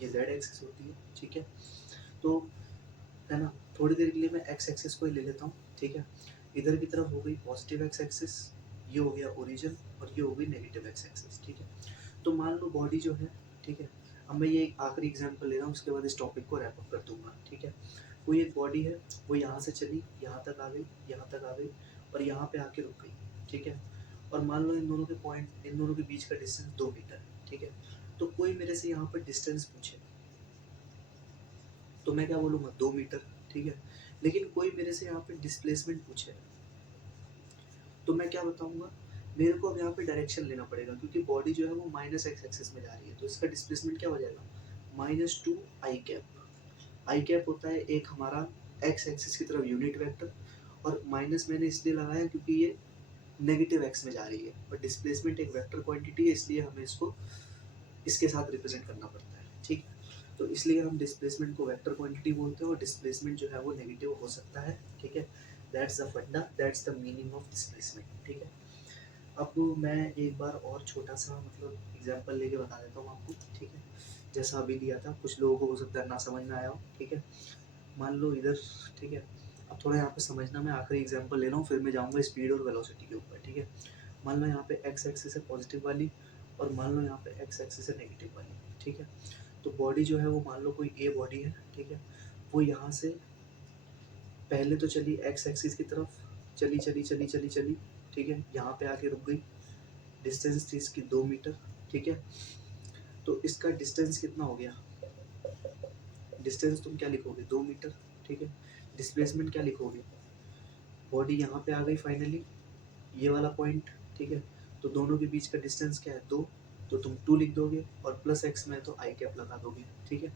ये जेड एक्सिस होती है, ठीक है। तो है ना, थोड़ी देर के लिए मैं एक्स एक्सिस को ही ले लेता हूँ, ठीक है। इधर की तरफ हो गई पॉजिटिव एक्स एक्सिस, ये हो गया ओरिजिन, और ये हो गई नेगेटिव एक्स एक्सिस, ठीक है। तो मान लो बॉडी जो है, ठीक है, अब मैं ये एक आखिरी एग्जांपल ले रहा हूँ, उसके बाद इस टॉपिक को रैप अप कर दूंगा, ठीक है। कोई एक बॉडी है, वो यहाँ से चली, यहाँ तक आ गई, यहाँ तक आ गई, और यहाँ पे आके रुक गई, ठीक है। और मान लो इन दोनों के पॉइंट, इन दोनों के बीच का डिस्टेंस 2 मीटर है, ठीक है। तो कोई मेरे से यहाँ पर डिस्टेंस पूछे तो मैं क्या बोलूँगा 2 मीटर, ठीक है। लेकिन कोई मेरे से यहाँ पे डिस्प्लेसमेंट पूछे तो मैं क्या बताऊंगा, मेरे को अब यहाँ पे डायरेक्शन लेना पड़ेगा, क्योंकि बॉडी जो है वो माइनस एक्स एक्सिस में जा रही है, तो इसका डिस्प्लेसमेंट क्या हो जाएगा -2 आई कैप। आई कैप होता है एक हमारा एक्स एक्सिस की तरफ यूनिट वेक्टर, और माइनस मैंने इसलिए लगाया क्योंकि ये नेगेटिव एक्स में जा रही है, और डिस्प्लेसमेंट एक वेक्टर क्वांटिटी है, इसलिए हमें इसको इसके साथ रिप्रेजेंट करना पड़ता है, ठीक है। तो इसलिए हम डिस्प्लेसमेंट को वेक्टर क्वांटिटी बोलते हैं, और डिस्प्लेसमेंट जो है वो नेगेटिव हो सकता है, ठीक है। दैट्स द फंडा, that's the meaning of displacement, ठीक है। अब मैं एक बार और छोटा सा मतलब एग्जांपल लेके बता देता हूँ आपको, ठीक है। जैसा अभी लिया था, कुछ लोगों को हो सकता है ना समझ में आया हो, ठीक है। मान लो इधर, ठीक है। अब थोड़ा यहाँ पे समझना, मैं आखिरी एग्जांपल ले रहा हूँ, फिर मैं जाऊँगा स्पीड और वेलोसिटी के ऊपर, ठीक है। मान लो यहाँ पे एक्स एक्सिस है पॉजिटिव वाली, और मान लो यहाँ पे एक्स एक्सिस है नेगेटिव वाली, ठीक है। तो बॉडी जो है वो मान लो कोई ए बॉडी है, ठीक है। वो यहाँ से पहले तो चली एक्स एक्सिस की तरफ, चली चली चली चली चली, ठीक है, यहाँ पे आके रुक गई, डिस्टेंस थी इसकी 2 मीटर, ठीक है। तो इसका डिस्टेंस कितना हो गया, डिस्टेंस तुम क्या लिखोगे 2 मीटर, ठीक है। डिस्प्लेसमेंट क्या लिखोगे, बॉडी यहाँ पे आ गई फाइनली, ये वाला पॉइंट, ठीक है। तो दोनों के बीच का डिस्टेंस क्या है 2, तो तुम 2 लिख दोगे, और प्लस एक्स में तो आई कैप लगा दोगे, ठीक है।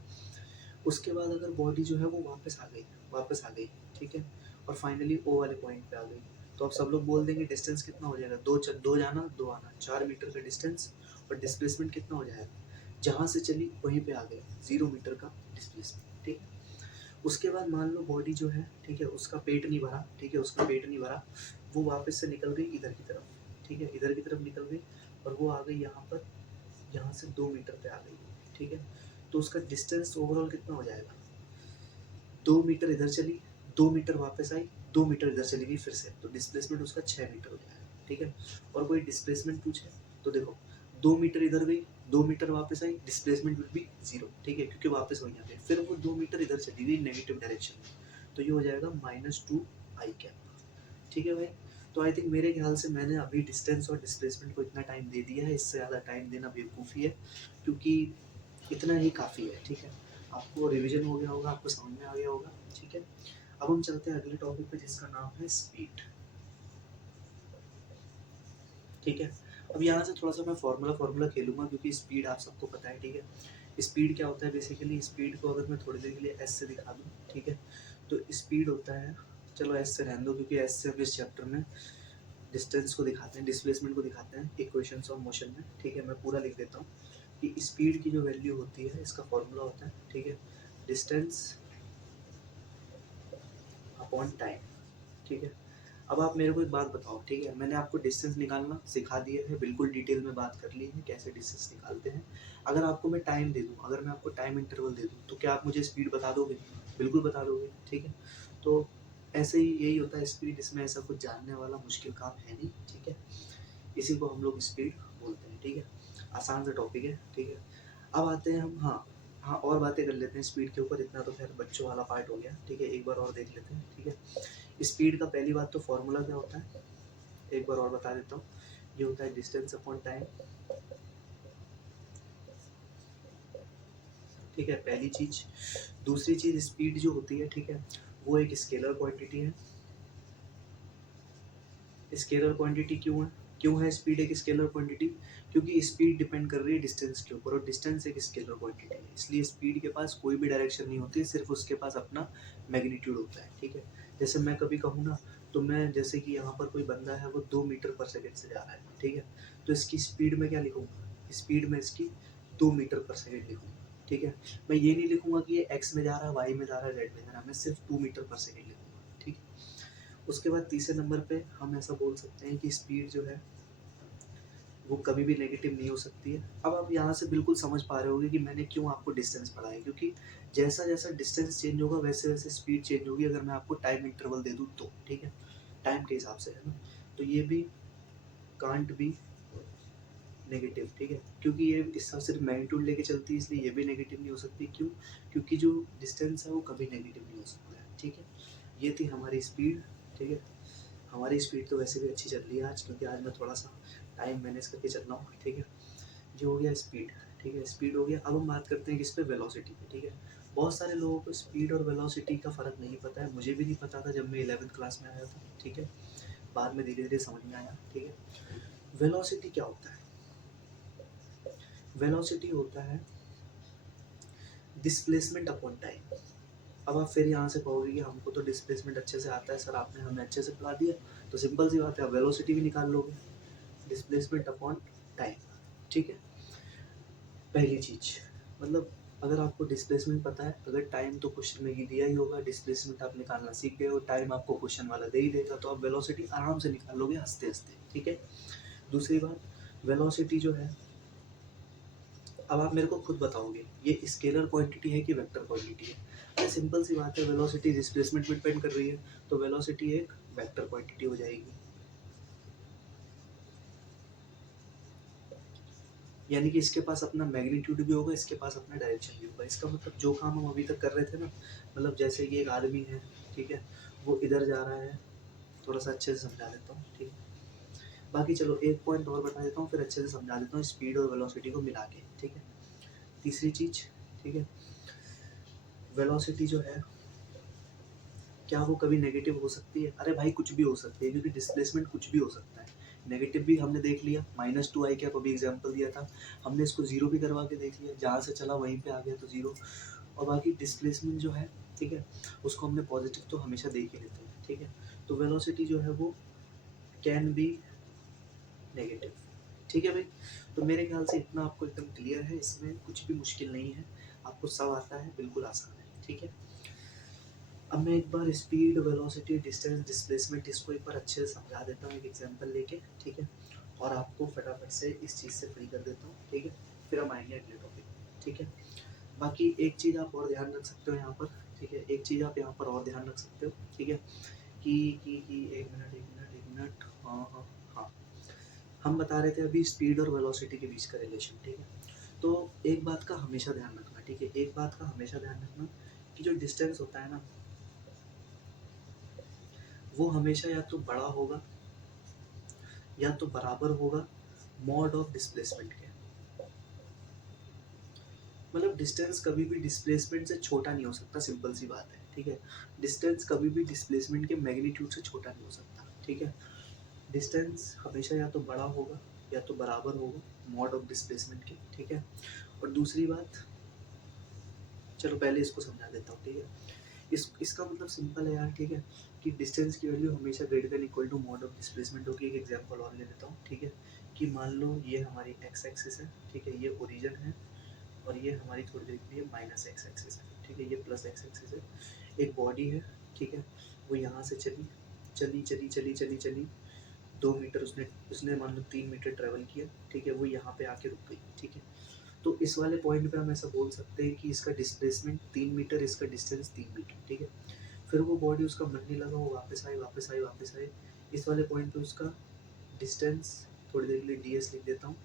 उसके बाद अगर बॉडी जो है वो वापस आ गई, वापस आ गई, ठीक है, और फाइनली ओ वाले पॉइंट पे आ गई, तो अब सब लोग बोल देंगे डिस्टेंस कितना हो जाएगा, दो जाना दो आना, 4 मीटर का डिस्टेंस, और डिस्प्लेसमेंट कितना हो जाएगा, जहाँ से चली वहीं पे आ गए 0 मीटर का डिस्प्लेसमेंट, ठीक है। उसके बाद मान लो बॉडी जो है, ठीक है, उसका पेट नहीं भरा, ठीक है, उसका पेट नहीं भरा, वो वापस से निकल गई इधर की तरफ, ठीक है, इधर की तरफ निकल गई, और वो आ गई यहाँ पर, यहाँ से 2 मीटर पे आ गई, ठीक है। तो उसका डिस्टेंस ओवरऑल कितना हो जाएगा, 2 मीटर इधर चली, 2 मीटर वापस आई, 2 मीटर इधर चली गई फिर से, तो डिस्प्लेसमेंट उसका 6 मीटर हो जाएगा, ठीक है। और कोई डिस्प्लेसमेंट पूछे तो देखो 2 मीटर इधर गई, 2 मीटर वापस आई, डिस्प्लेसमेंट विल बी 0, ठीक है, क्योंकि वापस वहीं आ गई, फिर वो 2 मीटर इधर चली गई नेगेटिव डायरेक्शन में, तो ये हो जाएगा -2 आई कैप, ठीक है भाई। तो आई थिंक मेरे ख्याल से मैंने अभी डिस्टेंस और डिस्प्लेसमेंट को इतना टाइम दे दिया है, इससे ज़्यादा टाइम देना बेवकूफ़ी है, क्योंकि इतना ही काफ़ी है, ठीक है। आपको रिवीजन हो गया होगा, आपको समझ में आ गया होगा, ठीक है। अब हम चलते हैं अगले टॉपिक पे, जिसका नाम है स्पीड, ठीक है। अब यहाँ से थोड़ा सा मैं फार्मूला खेलूंगा, क्योंकि स्पीड आप सबको पता है, ठीक है। स्पीड क्या होता है बेसिकली, स्पीड को अगर मैं थोड़ी देर के लिए एस से दिखा दूँ, ठीक है, तो स्पीड होता है, चलो एस से रहने दो, क्योंकि एस से हम इस चैप्टर में डिस्टेंस को दिखाते हैं, डिस्प्लेसमेंट को दिखाते हैं इक्वेशंस ऑफ मोशन में, ठीक है। मैं पूरा लिख देता हूँ कि स्पीड की जो वैल्यू होती है, इसका फॉर्मूला होता है, ठीक है, डिस्टेंस अपॉन टाइम, ठीक है। अब आप मेरे को एक बात बताओ, ठीक है, मैंने आपको डिस्टेंस निकालना सिखा दिया है, बिल्कुल डिटेल में बात कर ली है कैसे डिस्टेंस निकालते हैं। अगर आपको मैं टाइम दे दूँ, अगर मैं आपको टाइम इंटरवल दे दूँ, तो क्या आप मुझे स्पीड बता दोगे, बिल्कुल बता दोगे, ठीक है। तो ऐसे ही यही होता है स्पीड, इसमें ऐसा कुछ जानने वाला मुश्किल काम है नहीं, ठीक है। इसी को हम लोग स्पीड बोलते हैं, ठीक है। आसान सा टॉपिक है, ठीक है। अब आते हैं हम, हाँ हाँ, और बातें कर लेते हैं स्पीड के ऊपर, इतना तो खैर बच्चों वाला पार्ट हो गया, ठीक है। एक बार और देख लेते हैं, ठीक है। स्पीड का पहली बात तो फॉर्मूला क्या होता है, एक बार और बता देता हूँ ये होता है डिस्टेंस अपॉन टाइम। ठीक है, पहली चीज। दूसरी चीज स्पीड जो होती है, ठीक है, वो एक स्केलर क्वांटिटी है। स्केलर क्वांटिटी क्यों है स्पीड एक स्केलर क्वांटिटी? क्योंकि स्पीड डिपेंड कर रही है डिस्टेंस के ऊपर, और डिस्टेंस एक स्केलर क्वांटिटी है, इसलिए स्पीड के पास कोई भी डायरेक्शन नहीं होती, सिर्फ उसके पास अपना मैग्नीट्यूड होता है। ठीक है, जैसे मैं कभी कहूँ ना, तो मैं जैसे कि यहाँ पर कोई बंदा है, वो 2 मीटर पर सेकेंड से जा रहा है, ठीक है, तो इसकी स्पीड में क्या लिखूंगा? स्पीड में इसकी 2 मीटर पर सेकेंड लिखूंगा। ठीक है, मैं ये नहीं लिखूंगा कि ये एक्स में जा रहा है, वाई में जा रहा है, जेड में जा रहा है, मैं सिर्फ 2 मीटर पर सेकेंड लिखूंगा। ठीक है, उसके बाद तीसरे नंबर पे हम ऐसा बोल सकते हैं कि स्पीड जो है वो कभी भी नेगेटिव नहीं हो सकती है। अब आप यहाँ से बिल्कुल समझ पा रहे होगे कि मैंने क्यों आपको डिस्टेंस पढ़ा है, क्योंकि जैसा जैसा डिस्टेंस चेंज होगा वैसे वैसे स्पीड चेंज होगी, अगर मैं आपको टाइम इंटरवल दे दूँ तो। ठीक है, टाइम के हिसाब से है ना, तो ये भी कांट बी नेगेटिव। ठीक है, क्योंकि ये इसका सिर्फ मैग्नीट्यूड लेके चलती है, इसलिए ये भी नेगेटिव नहीं हो सकती। क्यों? क्योंकि जो डिस्टेंस है वो कभी नेगेटिव नहीं हो सकता है। ठीक है, ये थी हमारी स्पीड। ठीक है, हमारी स्पीड तो वैसे भी अच्छी चल रही है आज, क्योंकि आज मैं थोड़ा सा टाइम मैनेज करके चल रहा हूँ। ठीक है, जो हो गया स्पीड। ठीक है, स्पीड हो गया। अब हम बात करते हैं किस पे? वेलोसिटी पे। ठीक है, बहुत सारे लोगों को स्पीड और वेलोसिटी का फ़र्क नहीं पता है, मुझे भी नहीं पता था जब मैं 11th क्लास में आया था। ठीक है, बाद में धीरे धीरे समझ में आया। ठीक है, वेलोसिटी क्या होता है? वेलोसिटी होता है डिस्प्लेसमेंट अपॉन टाइम। अब आप फिर यहाँ से कहोगे कि हमको तो डिस्प्लेसमेंट अच्छे से आता है सर, आपने हमें अच्छे से पढ़ा दिया, तो सिंपल सी बात है, आप वेलोसिटी भी निकाल लोगे, डिस्प्लेसमेंट अपॉन टाइम। ठीक है, पहली चीज, मतलब अगर आपको डिस्प्लेसमेंट पता है, अगर टाइम तो क्वेश्चन में ही दिया ही होगा, डिस्प्लेसमेंट आप निकालना सीख गए हो, टाइम आपको क्वेश्चन वाला दे ही देगा, तो आप वेलोसिटी आराम से निकाल लोगे हंसते हंसते। ठीक है, दूसरी बात, वेलोसिटी जो है, अब आप मेरे को खुद बताओगे ये स्केलर क्वांटिटी है कि वेक्टर क्वांटिटी है? अरे सिंपल सी बात है, वेलोसिटी डिस्प्लेसमेंट पे डिपेंड कर रही है, तो वेलोसिटी एक वेक्टर क्वांटिटी हो जाएगी। यानी कि इसके पास अपना मैग्नीट्यूड भी होगा, इसके पास अपना डायरेक्शन भी होगा। इसका मतलब जो काम हम अभी तक कर रहे थे ना, मतलब जैसे कि एक आदमी है, ठीक है, वो इधर जा रहा है, थोड़ा सा अच्छे से समझा देता हूँ। ठीक है, बाकी चलो एक पॉइंट और बता देता हूँ, फिर अच्छे से समझा देता हूँ स्पीड और वेलोसिटी को मिला के। ठीक है, तीसरी चीज, ठीक है, वेलोसिटी जो है, क्या वो कभी नेगेटिव हो सकती है? अरे भाई कुछ भी हो सकती है, क्योंकि डिस्प्लेसमेंट कुछ भी हो सकता है। नेगेटिव भी हमने देख लिया, -2i का अभी एग्जाम्पल दिया था, हमने इसको जीरो भी करवा के देख लिया, जहाँ से चला वहीं पे आ गया तो जीरो। और बाकी डिस्प्लेसमेंट जो है, ठीक है, उसको हमने पॉजिटिव तो हमेशा देख ही लेते हैं। ठीक है, तो वेलोसिटी जो है वो कैन बी नेगेटिव। ठीक है भाई, तो मेरे ख्याल से इतना आपको एकदम क्लियर है, इसमें कुछ भी मुश्किल नहीं है, आपको सब आता है, बिल्कुल आसान है। ठीक है, अब मैं एक बार स्पीड, वेलोसिटी, डिस्टेंस, डिस्प्लेसमेंट इसको एक बार अच्छे से समझा देता हूँ एक एग्जांपल लेके। ठीक है, और आपको फटाफट से इस चीज़ से फ्री कर देता हूँ। ठीक है, फिर हम आएंगे अगले टॉपिक। ठीक है, बाकी एक चीज़ आप और ध्यान रख सकते हो यहाँ पर। ठीक है, एक चीज़ आप यहाँ पर और ध्यान रख सकते हो। ठीक है, कि एक मिनट, एक मिनट, एक मिनट, हाँ हाँ हाँ, हम बता रहे थे अभी स्पीड और वेलोसिटी के बीच का रिलेशन। ठीक है, तो एक बात का हमेशा ध्यान रखना। ठीक है, एक बात का हमेशा ध्यान रखना कि जो डिस्टेंस होता है ना, वो हमेशा या तो बड़ा होगा या तो बराबर होगा मॉड ऑफ डिस्प्लेसमेंट के। मतलब डिस्टेंस कभी भी डिस्प्लेसमेंट से छोटा नहीं हो सकता, सिंपल सी बात है। ठीक है, डिस्टेंस कभी भी डिस्प्लेसमेंट के मैग्नीट्यूड से छोटा नहीं हो सकता। ठीक है, डिस्टेंस हमेशा या तो बड़ा होगा या तो बराबर होगा मॉड ऑफ डिस्प्लेसमेंट के। ठीक है, और दूसरी बात, चलो पहले इसको समझा देता हूँ। ठीक है, इसका मतलब सिंपल है यार। ठीक है, कि डिस्टेंस की वैल्यू हमेशा greater than equal to mod of displacement होगी। एक एग्जांपल और ले लेता हूँ। ठीक है, कि मान लो ये हमारी एक्स एक्सिस है, ठीक है, ये ओरिजिन है, और ये हमारी थोड़ी देर के लिए माइनस एक्स एक्सिस है। ठीक है, ये प्लस एक्स एक्सिस है। एक बॉडी है, ठीक है, वो यहाँ से चली चली चली चली चली चली 2 मीटर, उसने उसने मान लो 3 मीटर ट्रेवल किया। ठीक है, वो यहाँ पे आके रुक गई। ठीक है, तो इस वाले पॉइंट पे हम ऐसा बोल सकते हैं कि इसका डिस्प्लेसमेंट 3 मीटर, इसका डिस्टेंस 3 मीटर। ठीक है, फिर वो बॉडी, उसका मन नहीं लगा, वो वापस आई वापस आई वापस आई। इस वाले पॉइंट पे उसका डिस्टेंस, थोड़ी देर के लिए डी एस लिख देता हूँ,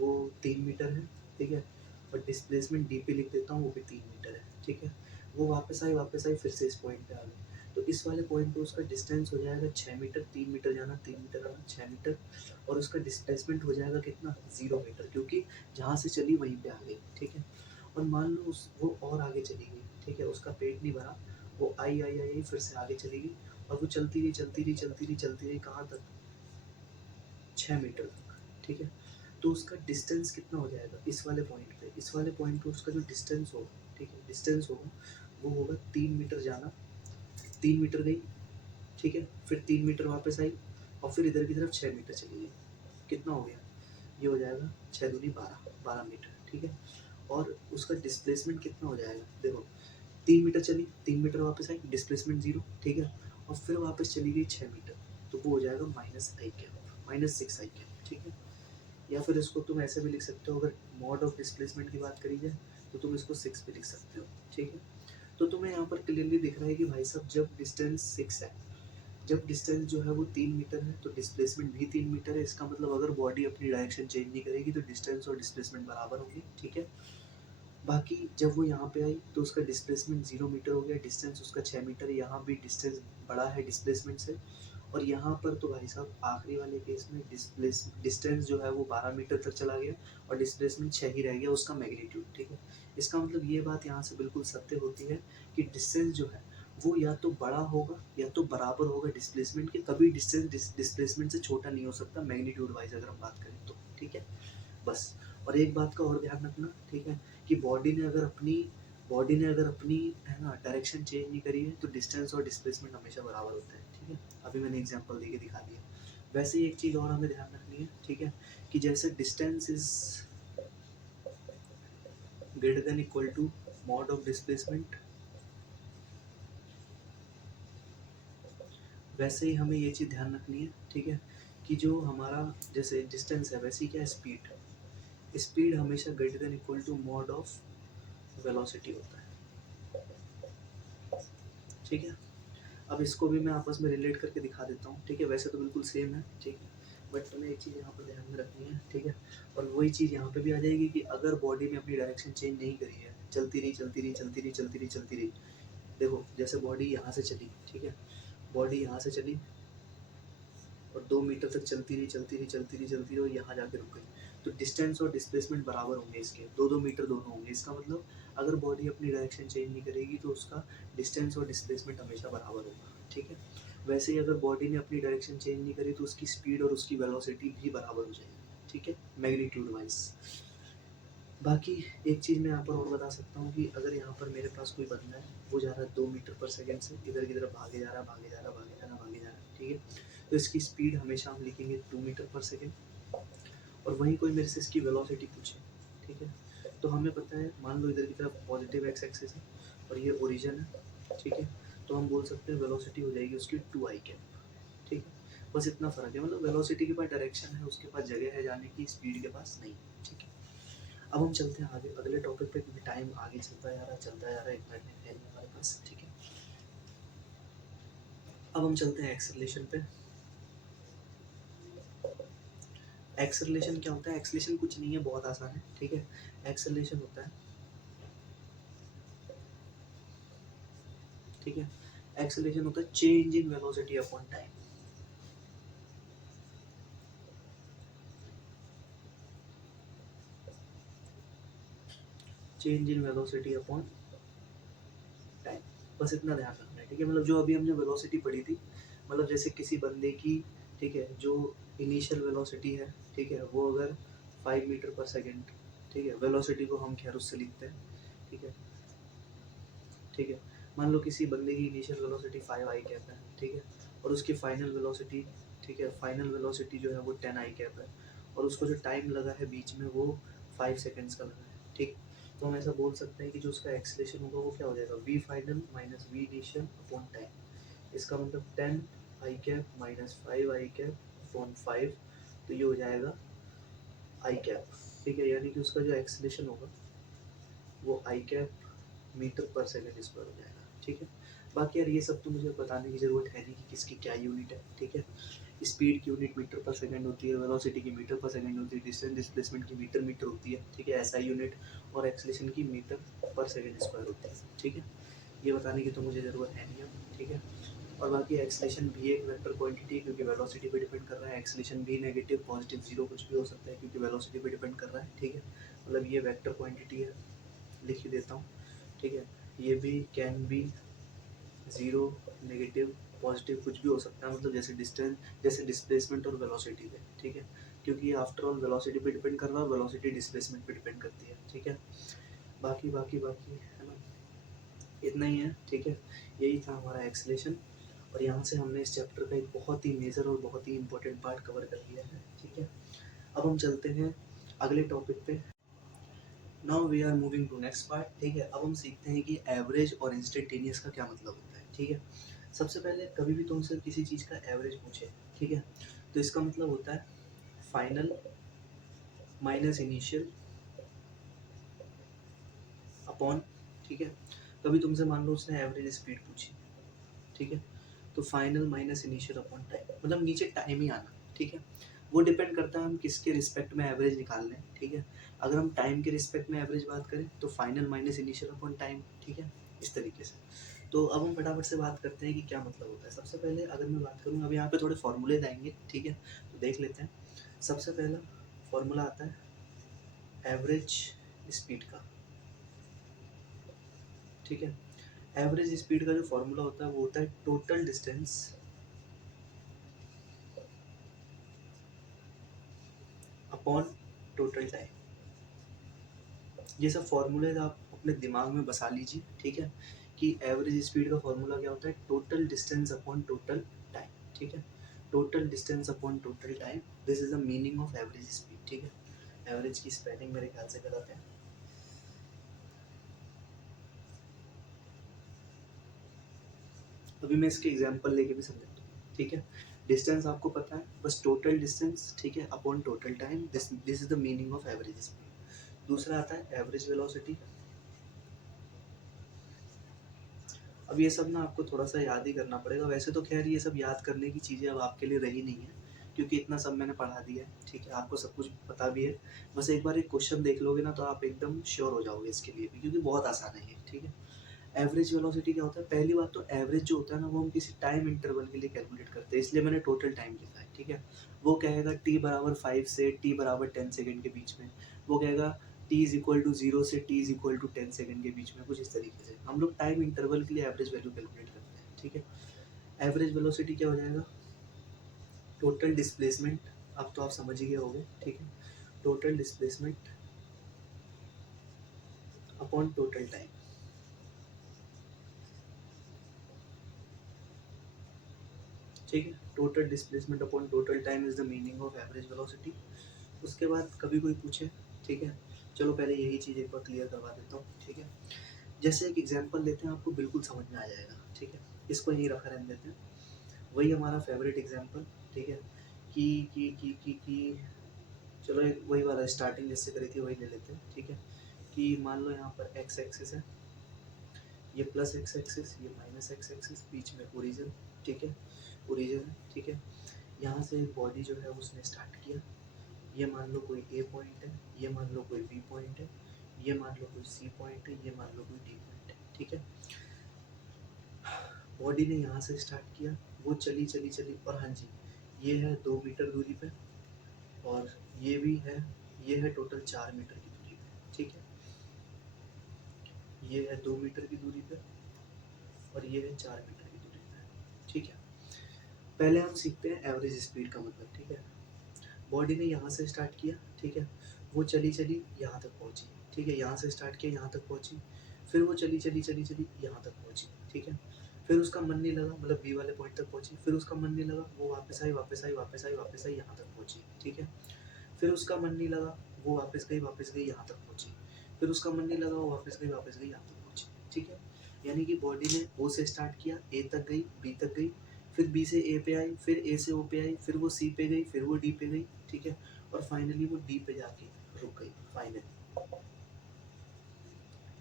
वो 3 मीटर है। ठीक है, और डिस्प्लेसमेंट डी पे लिख देता हूँ, वो भी 3 मीटर है। ठीक है, वो वापस आई फिर से इस पॉइंट पे आ गई। तो इस वाले पॉइंट पे उसका डिस्टेंस हो जाएगा 6 मीटर, 3 मीटर जाना 3 मीटर आना 6 मीटर, और उसका डिस्प्लेसमेंट हो जाएगा कितना 0 मीटर, क्योंकि जहाँ से चली वहीं पे आ गई, ठीक है। और मान लो उस वो और आगे चली गई, ठीक है, उसका पेट नहीं भरा, वो आई फिर से आगे चली गई, और वो चलती रही चलती रही चलती रही चलती रही, कहाँ तक 6 मीटर तक, ठीक है। तो उसका डिस्टेंस कितना हो जाएगा इस वाले पॉइंट पे, इस वाले पॉइंट पे उसका जो डिस्टेंस होगा, ठीक है, डिस्टेंस होगा वो होगा 3 मीटर जाना, 3 मीटर गई, ठीक है, फिर 3 मीटर वापस आई, और फिर इधर की तरफ 6 मीटर चली गई, कितना हो गया, ये हो जाएगा 6 दूनी 12, 12 मीटर, ठीक है। और उसका डिस्प्लेसमेंट कितना हो जाएगा, देखो 3 मीटर चली, 3 मीटर वापस आई, डिस्प्लेसमेंट 0, ठीक है, और फिर वापस चली गई 6 मीटर, तो वो हो जाएगा -6 ठीक है। या फिर इसको तुम ऐसे भी लिख सकते हो, अगर मॉड ऑफ डिस्प्लेसमेंट की बात करी जाए तो तुम इसको 6 भी लिख सकते हो, ठीक है। तो तुम्हें यहाँ पर क्लियरली दिख रहा है कि भाई साहब जब डिस्टेंस 6 है, जब डिस्टेंस जो है वो 3 मीटर है, तो डिस्प्लेसमेंट भी 3 मीटर है, इसका मतलब अगर बॉडी अपनी डायरेक्शन चेंज नहीं करेगी तो डिस्टेंस और डिस्प्लेसमेंट बराबर होंगे, ठीक है। बाकी जब वो यहाँ पे आई तो उसका डिस्प्लेसमेंट 0 मीटर हो गया, डिस्टेंस उसका 6 मीटर है, यहाँ भी डिस्टेंस बड़ा है डिस्प्लेसमेंट से, और यहाँ पर तो भाई साहब आखिरी वाले केस में डिस्टेंस जो है वो 12 मीटर तक चला गया, और डिस्प्लेसमेंट 6 ही रह गया उसका मैग्नीट्यूड, ठीक है। इसका मतलब ये बात यहाँ से बिल्कुल सत्य होती है कि डिस्टेंस जो है वो या तो बड़ा होगा या तो बराबर होगा डिस्प्लेसमेंट के, कभी डिस्टेंस डिस्प्लेसमेंट से छोटा नहीं हो सकता मैग्नीट्यूड वाइज अगर हम बात करें तो, ठीक है। बस, और एक बात का और ध्यान रखना, ठीक है, कि बॉडी ने अगर अपनी है ना डायरेक्शन चेंज नहीं करी है तो डिस्टेंस और डिस्प्लेसमेंट हमेशा बराबर होता है, ठीक है। अभी मैंने एग्जांपल देके दिखा दिया। वैसे ही एक चीज़ और हमें ध्यान रखनी है, ठीक है, कि जैसे distance is greater than equal to mod of displacement, वैसे ही हमें ये चीज़ ध्यान रखनी है, ठीक है, कि जो हमारा जैसे डिस्टेंस है वैसे ही क्या स्पीड, स्पीड हमेशा greater than equal to mod of velocity होता है, ठीक है। अब इसको भी मैं आपस में रिलेट करके दिखा देता हूँ, ठीक है, वैसे तो बिल्कुल सेम है, ठीक है, बट तुम्हें एक चीज़ यहाँ पर ध्यान में रखनी है, ठीक है। और वही चीज़ यहाँ पे भी आ जाएगी कि अगर बॉडी ने अपनी डायरेक्शन चेंज नहीं करी है, चलती रही चलती रही चलती रही चलती रही चलती रही, देखो जैसे बॉडी यहाँ से चली, ठीक है, बॉडी यहाँ से चली और 2 मीटर तक चलती रही चलती रही चलती रही चलती रही और यहाँ जाके रुक गई, तो डिस्टेंस और डिस्प्लेसमेंट बराबर होंगे इसके, 2-2 मीटर दोनों होंगे। इसका मतलब अगर बॉडी अपनी डायरेक्शन चेंज नहीं करेगी तो उसका डिस्टेंस और डिस्प्लेसमेंट हमेशा बराबर होगा, ठीक है। वैसे ही अगर बॉडी ने अपनी डायरेक्शन चेंज नहीं करी तो उसकी स्पीड और उसकी वेलोसिटी भी बराबर हो जाएगी, ठीक है, मैग्नीट्यूड वाइज। बाकी एक चीज़ मैं यहाँ पर और बता सकता हूँ कि अगर यहाँ पर मेरे पास कोई बंदा है, वो जा रहा है 2 मीटर पर सेकेंड से इधर की तरफ भागे जा रहा है भागे जा रहा है भागे जा रहा है भागे जा रहा है, ठीक है, तो इसकी स्पीड हमेशा हम लिखेंगे 2 मीटर पर सेकेंड, और वहीं कोई मेरे से इसकी वेलोसिटी पूछे, ठीक है, तो हमें पता है, मान लो इधर की तरफ पॉजिटिव एक्स एक्सिस है और ये ओरिजिन है, ठीक है, तो हम बोल सकते हैं वेलोसिटी हो जाएगी उसकी 2 i कैप, ठीक है। बस इतना फ़र्क है, मतलब वेलोसिटी के पास डायरेक्शन है, उसके पास जगह है जाने की, स्पीड के पास नहीं, ठीक है। अब हम चलते हैं आगे अगले टॉपिक पे, क्योंकि टाइम आगे चलता जा रहा है चलता जा रहा है, 1 मिनट है नहीं हमारे पास, ठीक है। अब हम चलते हैं एक्सेलरेशन पे। एक्सेलरेशन क्या होता है, एक्सेलरेशन कुछ नहीं है, बहुत आसान है, ठीक है। एक्सेलरेशन होता है, ठीक है, एक्सेलरेशन होता है change in velocity upon time, change in velocity upon time, बस इतना ध्यान रखना है, ठीक है। मतलब जो अभी हमने वेलोसिटी पढ़ी थी, मतलब जैसे किसी बंदे की, ठीक है, जो इनिशियल वेलोसिटी है, ठीक है, वो अगर 5 मीटर पर सेकेंड, ठीक है, वेलोसिटी को हम खैर उससे लिखते हैं, ठीक है, ठीक है। मान लो किसी बंदे की इनिशियल वेलोसिटी 5 i कैप है, ठीक है, और उसकी फाइनल वेलोसिटी, ठीक है, फाइनल वेलोसिटी जो है वो 10 i कैप है, और उसको जो टाइम लगा है बीच में वो 5 सेकेंड्स का लगा है, ठीक। तो हम ऐसा बोल सकते हैं कि जो उसका एक्सलेशन होगा वो क्या हो जाएगा, V final minus V initial upon time, इसका मतलब 10 i cap minus 5 i cap upon 5, तो ये हो जाएगा i कैप, ठीक है, यानी कि उसका जो एक्सलेशन होगा वो i कैप मीटर पर सेकेंड स्क्वायर हो जाएगा, ठीक है। बाकी यार ये सब तो मुझे बताने की ज़रूरत है नहीं कि किसकी क्या यूनिट है, ठीक है। स्पीड की यूनिट मीटर पर सेकेंड होती है, वेलोसिटी की मीटर पर सेकेंड होती है, डिस्टेंस डिस्प्लेसमेंट की मीटर मीटर होती है, ठीक है, एसआई यूनिट, और एक्सलेशन की मीटर पर सेकेंड स्क्वायर होती है, ठीक है। ये बताने की तो मुझे ज़रूरत है नहीं अब, ठीक है। और बाकी एक्सेलेरेशन भी एक वेक्टर क्वांटिटी क्योंकि वेलोसिटी पे डिपेंड कर रहा है। एक्सेलेरेशन भी नेगेटिव पॉजिटिव जीरो कुछ भी हो सकता है क्योंकि वेलोसिटी पे डिपेंड कर रहा है, ठीक है। मतलब ये वेक्टर क्वांटिटी है, लिख ही देता हूँ, ठीक है। ये भी can be zero negative positive कुछ भी हो सकता है, मतलब जैसे डिस्टेंस, जैसे डिस्प्लेसमेंट और वेलोसिटी पे, ठीक है। क्योंकि आफ्टर ऑल वेलोसिटी पे डिपेंड कर रहा है, वेलोसिटी डिस्प्लेसमेंट पे डिपेंड करती है, ठीक है। बाकी बाकी बाकी है ना, इतना ही है, ठीक है। यही था हमारा एक्सेलेरेशन। और यहाँ से हमने इस चैप्टर का एक बहुत ही मेजर और बहुत ही इंपॉर्टेंट पार्ट कवर कर लिया है, ठीक है। अब हम चलते हैं अगले टॉपिक पे। Now we are moving to next part, ठीक है। अब हम सीखते हैं कि एवरेज और इंस्टेंटेनियस का क्या मतलब होता है, ठीक है। सबसे पहले कभी भी तुमसे किसी चीज़ का एवरेज पूछे, ठीक है, तो इसका मतलब होता है फाइनल माइनस इनिशियल अपॉन, ठीक है। कभी तुमसे मान लो उसने एवरेज स्पीड पूछी, ठीक है, तो final minus initial upon time, मतलब नीचे टाइम ही आना, ठीक है। वो डिपेंड करता है हम किसके रिस्पेक्ट में एवरेज निकाल लें, ठीक है। अगर हम टाइम के रिस्पेक्ट में एवरेज बात करें तो final minus initial upon time, ठीक है, इस तरीके से। तो अब हम फटाफट से बात करते हैं कि क्या मतलब होता है। सबसे पहले अगर मैं बात करूँ, अब यहाँ पे थोड़े फॉर्मूले आएंगे, ठीक है, तो देख लेते हैं। सबसे पहला फॉर्मूला आता है एवरेज स्पीड का, ठीक है। एवरेज स्पीड का जो फॉर्मूला होता है वो होता है total distance upon total time. ये सब फॉर्मूले आप अपने दिमाग में बसा लीजिए, ठीक है, कि एवरेज स्पीड का फॉर्मूला क्या होता है, total distance upon total time, ठीक है। Total distance upon total time, this is the meaning of average speed, ठीक है। एवरेज की स्पेलिंग मेरे ख्याल से गलत है। अभी मैं इसके एग्जांपल लेके भी समझाता हूँ, ठीक है। डिस्टेंस आपको पता है, बस टोटल डिस्टेंस, ठीक है, upon total time, this this is the meaning of average speed. दूसरा आता है एवरेज वेलोसिटी। अब ये सब ना आपको थोड़ा सा याद ही करना पड़ेगा। वैसे तो खैर ये सब याद करने की चीज़ें अब आपके लिए रही नहीं है क्योंकि इतना सब मैंने पढ़ा दिया है, ठीक है, आपको सब कुछ पता भी है। बस एक बार एक क्वेश्चन देख लोगे ना तो आप एकदम श्योर हो जाओगे इसके लिए भी, क्योंकि बहुत आसान है ये, ठीक है। एवरेज वेलोसिटी क्या होता है, पहली बात तो एवरेज जो होता है ना वो हम किसी टाइम इंटरवल के लिए कैलकुलेट करते हैं, इसलिए मैंने टोटल टाइम लिखा है, ठीक है। वो कहेगा टी बराबर 5 से टी बराबर 10 सेकेंड के बीच में, वो कहेगा टी इज इक्वल टू 0 से T is equal to 10 second के बीच में, कुछ इस तरीके से हम लोग टाइम इंटरवल के लिए एवरेज वैल्यू कैलकुलेट करते हैं, ठीक है। एवरेज वेलोसिटी क्या हो जाएगा, टोटल डिस्प्लेसमेंट, अब तो आप समझ ही गए होंगे, ठीक है। Total displacement upon total time, ठीक है। Total displacement upon total time is the meaning of average velocity. उसके बाद कभी कोई पूछे, ठीक है, चलो पहले यही चीज़ एक बार क्लियर करवा देता हूँ, ठीक है। जैसे एक एग्जांपल लेते हैं, आपको बिल्कुल समझ में आ जाएगा, ठीक है। इसको यहीं रखा रहने देते हैं, वही हमारा फेवरेट एग्जांपल, ठीक है। कि चलो एक वही वाला स्टार्टिंग जिससे करी थी वही ले लेते हैं, ठीक है। कि मान लो यहाँ पर एक्स एक्सिस है, ये प्लस एक्स एक्सिस, ये माइनस एक्स एक्सिस, बीच में ओरिजिन, ठीक है, ओरिजिन है, ठीक है। यहाँ से एक बॉडी जो है उसने स्टार्ट किया, ये मान लो कोई ए पॉइंट है, ये मान लो कोई बी पॉइंट है, ये मान लो कोई सी पॉइंट है, ये मान लो कोई डी पॉइंट है, ठीक है। बॉडी ने यहाँ से स्टार्ट किया, वो चली चली चली, और हाँ जी, ये है 2 मीटर दूरी पे, और ये भी है, ये है टोटल 4 मीटर की दूरी पे, ठीक है। ये है 2 मीटर की दूरी पे और ये है 4 मीटर की दूरी पे, ठीक है। पहले हम सीखते हैं एवरेज स्पीड का मतलब, ठीक है। बॉडी ने यहाँ से स्टार्ट किया, ठीक है, वो चली चली यहाँ तक पहुँची, ठीक है, यहाँ से स्टार्ट किया यहाँ तक पहुँची, फिर वो चली चली चली चली यहाँ तक पहुँची, ठीक है। फिर उसका मन नहीं लगा, मतलब बी वाले पॉइंट तक पहुँची, फिर उसका मन नहीं लगा, वो वापस आई वापस आई वापस आई वापस आई यहाँ तक पहुँची, ठीक है। फिर उसका मन नहीं लगा, वो वापस गई यहाँ तक पहुँची, फिर उसका मन नहीं लगा, वो वापस गई यहाँ तक पहुँची, ठीक है। यानी कि बॉडी ने ओ से स्टार्ट किया, ए तक गई, बी तक गई, फिर बी से ए पे आई, फिर ए से ओ पे आई, फिर वो सी पे गई, फिर वो डी पे गई, ठीक है, और फाइनली वो डी पे जाके रुक गई फाइनली।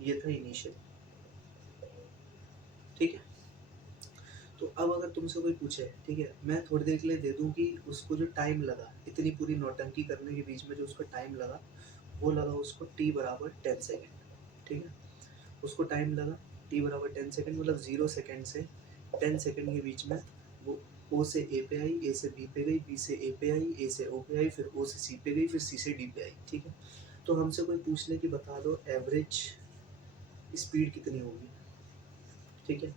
ये था इनिशियल, ठीक है। तो अब अगर तुमसे कोई पूछे, ठीक है, मैं थोड़ी देर के लिए दे दूं कि उसको जो टाइम लगा इतनी पूरी नौटंकी करने के बीच में, जो उसका टाइम लगा वो लगा उसको टी बराबर 10 सेकेंड, ठीक है, उसको टाइम लगा टी बराबर 10 सेकेंड मतलब 0 सेकेंड से 10 सेकेंड के बीच में वो ओ से ए पे आई, ए से बी पे गई, बी से ए पे आई, ए से ओ पे आई, फिर ओ से सी पे गई, फिर सी से डी पे आई। ठीक है, तो हमसे कोई पूछ ले कि बता दो एवरेज स्पीड कितनी होगी। ठीक है,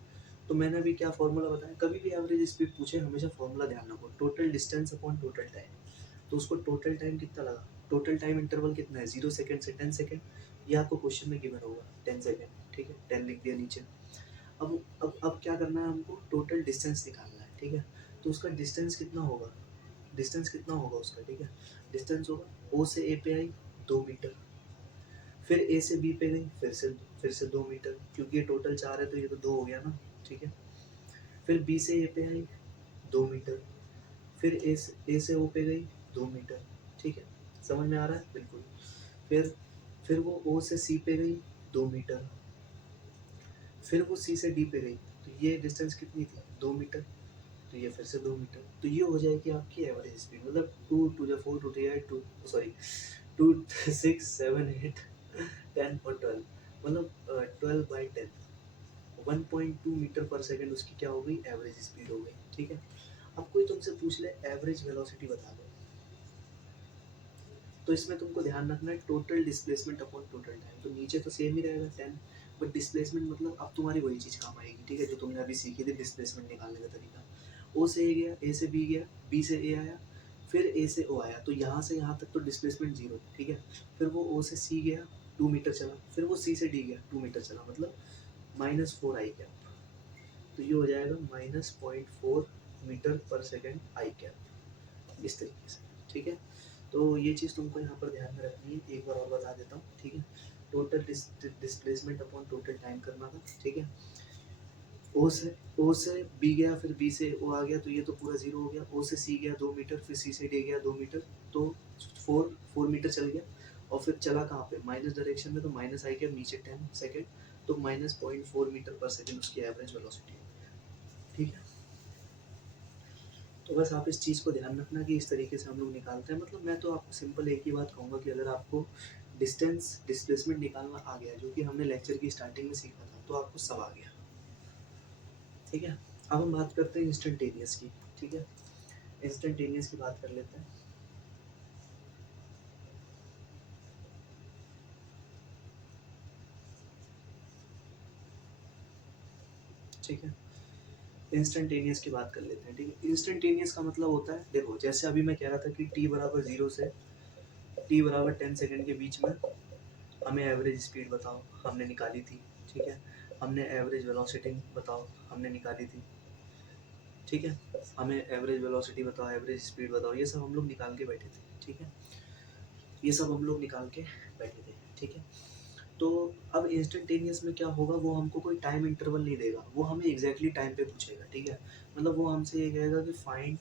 तो मैंने अभी क्या फॉर्मूला बताया, कभी भी एवरेज स्पीड पूछे हमेशा फॉर्मूला ध्यान रखो, total distance upon total time. तो उसको टोटल टाइम कितना लगा, टोटल टाइम इंटरवल कितना है, 0 सेकेंड से 10 सेकेंड, ये आपको क्वेश्चन में गिवन होगा 10 सेकेंड। ठीक है, 10 लिख दिया नीचे। अब क्या करना है हमको, टोटल डिस्टेंस निकालना है। ठीक है, तो उसका डिस्टेंस कितना होगा, डिस्टेंस कितना होगा उसका। ठीक है, डिस्टेंस होगा ओ से ए पे आई 2 मीटर, फिर ए से बी पे गई, फिर से 2 मीटर, क्योंकि ये टोटल 4 है तो ये तो 2 हो गया ना। ठीक है, फिर बी से ए पे आई 2 मीटर, फिर ए से ओ पे गई 2 मीटर। ठीक है, समझ में आ रहा है बिल्कुल। फिर वो ओ से सी पे गई 2 मीटर, फिर वो सी से डी पे गई, तो ये डिस्टेंस कितनी थी 2 मीटर, तो ये फिर से 2 मीटर। तो ये हो जाएगी आपकी एवरेज स्पीड, मतलब 2 2 4 2 8 सॉरी 2 6 7 8 10 और 12, मतलब 12/10, 1.2 मीटर पर सेकेंड उसकी क्या हो गई, एवरेज स्पीड हो गई। ठीक है, अब कोई तुमसे पूछ ले एवरेज वेलोसिटी बता दो, तो इसमें तुमको ध्यान रखना है total displacement upon total time. तो नीचे तो सेम ही रहेगा 10, बट डिस्प्लेसमेंट मतलब अब तुम्हारी वही चीज़ काम आएगी। ठीक है, जो तुमने अभी सीखी थी डिस्प्लेसमेंट निकालने का तरीका, ओ से ए गया, ए से बी गया, बी से ए आया, फिर ए से ओ आया, तो यहाँ से यहाँ तक तो डिस्प्लेसमेंट 0। ठीक है, फिर वो ओ से सी गया 2 मीटर चला, फिर वो सी से डी गया 2 मीटर चला, मतलब -4 आई कैप। तो ये हो जाएगा -0.4 मीटर पर सेकेंड आई कैप, इस तरीके से। ठीक है, तो ये चीज़ तुमको यहाँ पर ध्यान में रखनी है। एक बार और बता देता हूँ। ठीक है, total displacement upon total time करना था। ठीक है, ओ से बी गया, फिर बी से ओ आ गया, तो ये तो पूरा 0 हो गया। ओ से सी गया 2 मीटर, फिर सी से डी गया 2 मीटर, तो 4 मीटर चल गया, और फिर चला कहाँ पे, माइनस डायरेक्शन में, तो माइनस आई गया नीचे 10 सेकेंड, तो -0.4 मीटर पर सेकेंड उसकी एवरेज वेलोसिटी है। ठीक है, तो बस आप इस चीज़ को ध्यान रखना कि इस तरीके से हम लोग निकालते हैं। मतलब मैं तो आपको सिंपल एक ही बात कहूँगा कि अगर आपको डिस्टेंस डिस्प्लेसमेंट निकालना आ गया, जो कि हमने लेक्चर की स्टार्टिंग में सीखा था, तो आपको सब आ गया। ठीक है, अब हम बात करते हैं इंस्टेंटेनियस की। ठीक है, इंस्टेंटेनियस की बात कर लेते हैं। ठीक है, इंस्टेंटेनियस की बात कर लेते हैं। ठीक है, इंस्टेंटेनियस का मतलब होता है, देखो जैसे अभी मैं कह रहा था कि टी बराबर 0 से टी बराबर 10 सेकेंड के बीच में हमें एवरेज स्पीड बताओ, हमने निकाली थी। ठीक है, हमने एवरेज वेलोसिटी बताओ, हमने निकाली थी। ठीक है, हमें एवरेज वेलोसिटी बताओ, एवरेज स्पीड बताओ, ये सब हम लोग निकाल के बैठे थे। ठीक है, ये सब हम लोग निकाल के बैठे थे। ठीक है, तो अब इंस्टेंटेनियस में क्या होगा, वो हमको कोई टाइम इंटरवल नहीं देगा, वो हमें एग्जैक्टली टाइम पे पूछेगा। ठीक है, मतलब वो हमसे ये कहेगा कि फाइंड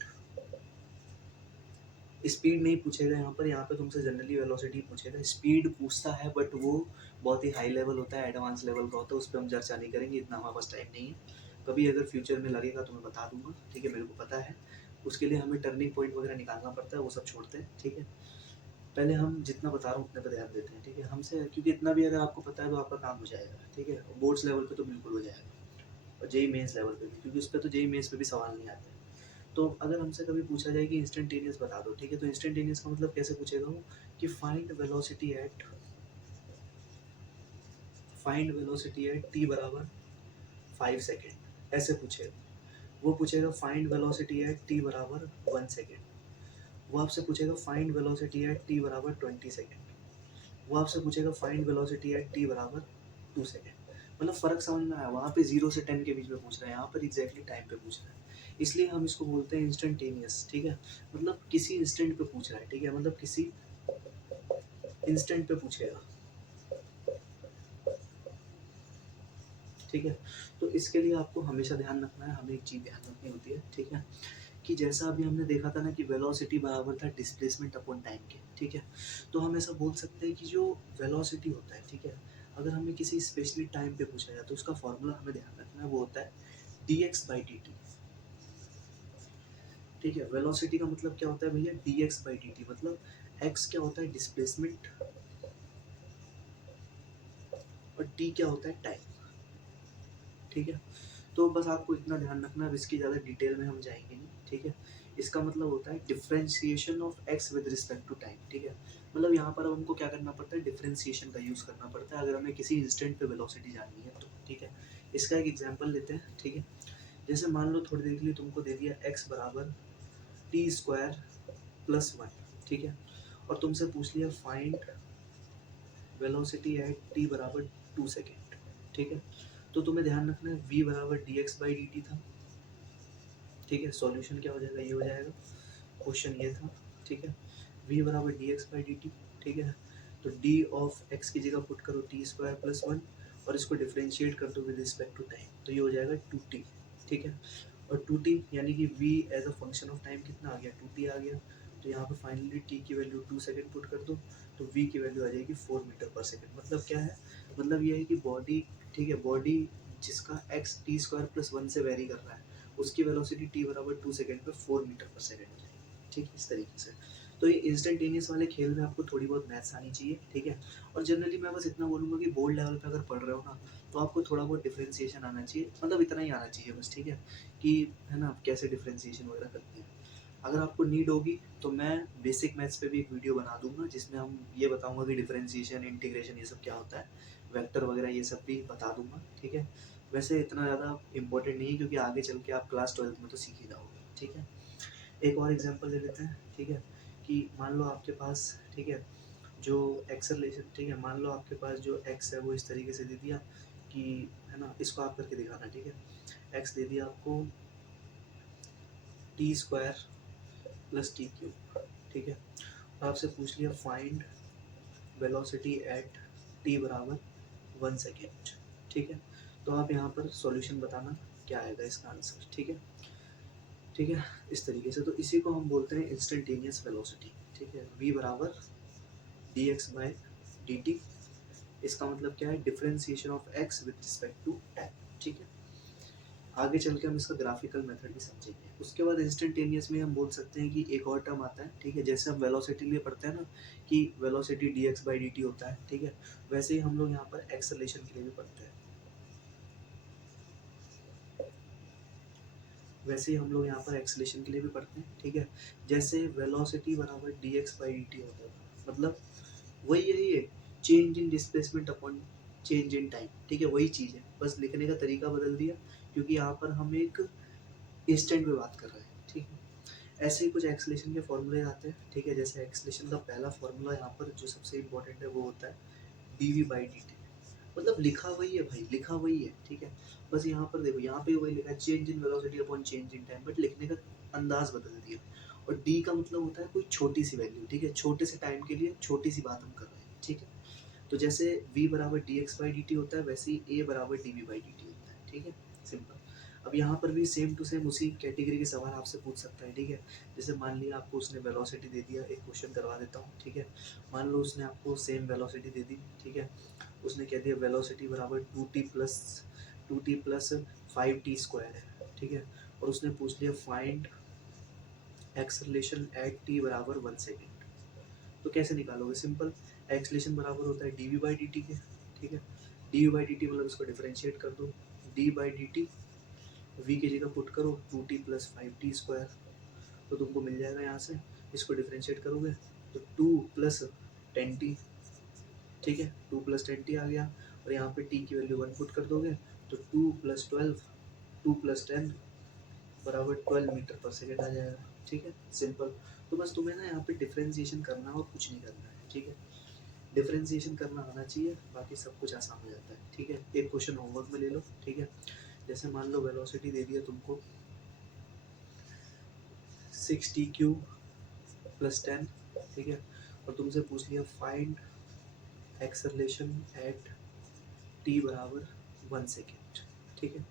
स्पीड नहीं पूछेगा यहाँ पे तुमसे जनरली वेलोसिटी पूछेगा। स्पीड पूछता है बट वो बहुत ही हाई लेवल होता है, एडवांस लेवल का होता है, उस पर हम चर्चा नहीं करेंगे, इतना हमारे पास टाइम नहीं है। कभी अगर फ्यूचर में लगेगा तो मैं बता दूंगा। ठीक है, मेरे को पता है, उसके लिए हमें टर्निंग पॉइंट वगैरह निकालना पड़ता है, वो सब छोड़ते हैं। ठीक है, पहले हम जितना बता रहा हूँ उतने पर ध्यान देते हैं। ठीक है, हमसे क्योंकि इतना भी अगर आपको पता है तो आपका काम हो जाएगा। ठीक है, बोर्ड्स लेवल पे तो बिल्कुल हो जाएगा, और जेई मेंस लेवल पे भी, क्योंकि उस पर तो जेई मेंस पे भी सवाल नहीं आते। तो अगर हमसे कभी पूछा जाए कि इंस्टेंटेनियस बता दो, ठीक है, तो इंस्टेंटेनियस का मतलब कैसे पूछेगा वो, कि फाइंड वेलोसिटी एट टी बराबर 5 सेकेंड, ऐसे पूछेगा। वो पूछेगा फाइंड वेलोसिटी एट टी बराबर 1 सेकेंड, वो आपसे पूछेगा फाइंड वेलोसिटी एट टी बराबर 20 सेकेंड, वो आपसे पूछेगा फाइंड वेलोसिटी एट टी बराबर 2 सेकेंड। मतलब फ़र्क समझ में आया, वहाँ पे 0 से 10 के बीच में पूछ रहा है, यहाँ पर एग्जैक्टली टाइम पे पूछ रहा है, इसलिए हम इसको बोलते हैं इंस्टेंटेनियस। ठीक है, मतलब किसी इंस्टेंट पे पूछ रहा है। ठीक है, मतलब किसी इंस्टेंट पे पूछेगा। ठीक है, तो इसके लिए आपको हमेशा ध्यान रखना है, हमें एक चीज़ ध्यान रखनी होती है। ठीक है, कि जैसा अभी हमने देखा था ना कि वेलोसिटी बराबर था डिस्प्लेसमेंट अपॉन टाइम के। ठीक है, तो हम ऐसा बोल सकते हैं कि जो वेलोसिटी होता है, ठीक है, अगर हमें किसी स्पेशली टाइम पे पूछा जाए तो उसका फॉर्मूला हमें ध्यान रखना है, वो होता है dx/dt। ठीक है, वेलोसिटी का मतलब क्या होता है भैया, dx/dt, मतलब x क्या होता है डिस्प्लेसमेंट, और t क्या होता है टाइम। ठीक है। तो बस आपको इतना ध्यान रखना, अब इसकी ज़्यादा डिटेल में हम जाएंगे नहीं, ठीक है। इसका मतलब होता है differentiation of X with respect to time, ठीक है। मतलब यहाँ पर हमको क्या करना पड़ता है, डिफरेंशिएशन का यूज़ करना पड़ता है अगर हमें किसी इंस्टेंट पे वेलोसिटी जाननी है तो, ठीक है। इसका एक एग्जांपल लेते हैं, ठीक है। जैसे मान लो थोड़ी देर के लिए तुमको दे दिया एक्स बराबर टी स्क्वायर प्लस वन, ठीक है। और तुमसे पूछ लिया फाइंड वेलोसिटी एट टी बराबर 2 सेकेंड, ठीक है। तो तुम्हें ध्यान रखना है v बराबर D X by D T था, ठीक है। सॉल्यूशन क्या हो जाएगा, ये हो जाएगा, क्वेश्चन ये था, ठीक है। v बराबर D X by D T, ठीक है। तो d ऑफ x की जगह पुट करो टी स्क्वायर प्लस वन, और इसको डिफ्रेंशिएट कर दो विद रिस्पेक्ट टू टाइम, तो ये हो जाएगा 2t, ठीक है। और 2t यानी कि v as a function of time कितना आ गया, 2t आ गया। तो यहाँ पे फाइनली t की वैल्यू 2 सेकेंड पुट कर दो, तो v की वैल्यू आ जाएगी 4 मीटर पर सेकेंड। मतलब क्या है, मतलब ये है कि बॉडी, ठीक है, बॉडी जिसका x T square plus one से वेरी कर रहा है, उसकी वेलोसिटी t बराबर 2 सेकेंड पे 4 मीटर पर सेकेंड हो जाएगी, ठीक, इस तरीके से। तो ये इंस्टेंटेनियस वाले खेल में आपको थोड़ी बहुत मैथ्स आनी चाहिए, ठीक है। और जनरली मैं बस इतना बोलूँगा कि बोर्ड लेवल पे अगर पढ़ रहे हो ना, तो आपको थोड़ा बहुत डिफरेंशिएशन आना चाहिए, मतलब इतना ही आना चाहिए बस, ठीक है, कि है ना कैसे डिफरेंशिएशन वगैरह करते हैं। अगर आपको नीड होगी तो मैं बेसिक मैथ्स पे भी एक वीडियो बना दूंगा, जिसमें हम ये बताऊंगा कि डिफरेंशिएशन, इंटीग्रेशन, ये सब क्या होता है, वेक्टर वगैरह ये सब भी बता दूंगा, ठीक है। वैसे इतना ज़्यादा इंपॉर्टेंट नहीं है, क्योंकि आगे चल के आप क्लास 12 में तो सीख ही जाओगे, ठीक है। एक और एग्जांपल ले लेते हैं, ठीक है। कि मान लो आपके पास, ठीक है, जो एक्सेलरेशन, ठीक है, मान लो आपके पास जो एक्स है वो इस तरीके से दे दिया कि, है ना, इसको आप करके दिखाना, ठीक है। एक्स दे दिया आपको T square plus T cube, ठीक है। और आपसे पूछ लिया फाइंड वेलोसिटी एट टी बराबर 1 सेकेंड, ठीक है। तो आप यहाँ पर सॉल्यूशन बताना क्या आएगा इसका आंसर, ठीक है, ठीक है, इस तरीके से। तो इसी को हम बोलते हैं इंस्टेंटेनियस वेलोसिटी, ठीक है। v बराबर D X by D T, इसका मतलब क्या है, differentiation of x with respect to time, ठीक है। आगे चल के हम इसका ग्राफिकल मेथड भी समझेंगे। उसके बाद इंस्टेंटेनियस में हम बोल सकते हैं कि एक और टर्म आता है, ठीक है। जैसे हम वेलोसिटी लिए पढ़ते हैं ना कि velocity D X by D T होता है, ठीक है, वैसे ही हम लोग यहाँ पर एक्सेलरेशन के लिए भी पढ़ते हैं, वैसे ही हम लोग यहाँ पर एक्सेलरेशन के लिए भी पढ़ते हैं, ठीक है। जैसे वेलोसिटी बराबर D X by D T होता था, मतलब वही है ये, change in displacement upon change in time, ठीक है, वही चीज़ है, बस लिखने का तरीका बदल दिया, क्योंकि यहाँ पर हम एक इंस्टेंट में बात कर रहे हैं, ठीक है। ऐसे ही कुछ एक्सेलेरेशन के फॉर्मूले आते हैं, ठीक है। जैसे एक्सेलेरेशन का पहला फॉर्मूला यहाँ पर जो सबसे इम्पोर्टेंट है वो होता है D we by D T, मतलब लिखा वही है भाई, लिखा वही है, ठीक है। बस यहाँ पर देखो, यहाँ पे वही लिखा है change in velocity upon change in time, but लिखने का अंदाज बदल दिया। और डी का मतलब होता है कोई छोटी सी वैल्यू, ठीक है, छोटे से टाइम के लिए छोटी सी बात हम कर रहे हैं, ठीक है। तो जैसे v बराबर D X by D T होता है, वैसे ही a बराबर D we by D T होता है, ठीक है, सिंपल। अब यहाँ पर भी सेम टू सेम उसी कैटेगरी के सवाल आपसे पूछ सकता है, ठीक है। जैसे मान लिया आपको उसने वेलोसिटी दे दिया, एक क्वेश्चन करवा देता हूँ, ठीक है। मान लो उसने आपको सेम वेलोसिटी दे दी, ठीक है। उसने कह दिया वेलोसिटी बराबर to T plus 5t square है, ठीक है। और उसने पूछ लिया फाइंड एक्सेलरेशन एट t बराबर 1 सेकेंड। तो कैसे निकालोगे, सिंपल, एक्सेलरेशन बराबर होता है D we by D T के, ठीक है। D we by D T मतलब इसको डिफरेंशिएट कर दो, D by D T, V की जगह पुट करो 2t प्लस 5t स्क्वायर, तो तुमको मिल जाएगा यहाँ से। इसको डिफरेंशिएट करोगे तो 2 प्लस 10t, ठीक है, 2 प्लस 10t आ गया। और यहाँ पे t की वैल्यू 1 पुट कर दोगे तो 2 प्लस 12, 2 प्लस 10 बराबर 12 मीटर पर सेकेंड आ जाएगा, ठीक है, सिंपल। तो बस तुम्हें ना यहाँ पे डिफरेंशिएशन करना और कुछ नहीं करना है, ठीक है। डिफरेंशिएशन करना आना चाहिए, बाकी सब कुछ आसान हो जाता है, ठीक है। एक क्वेश्चन होमवर्क में ले लो, ठीक है। जैसे मान लो वेलोसिटी दे दिया तुमको 6t क्यूब प्लस 10, ठीक है। और तुमसे पूछ लिया फाइंड एक्सेलरेशन एट t बराबर 1 सेकेंड, ठीक है।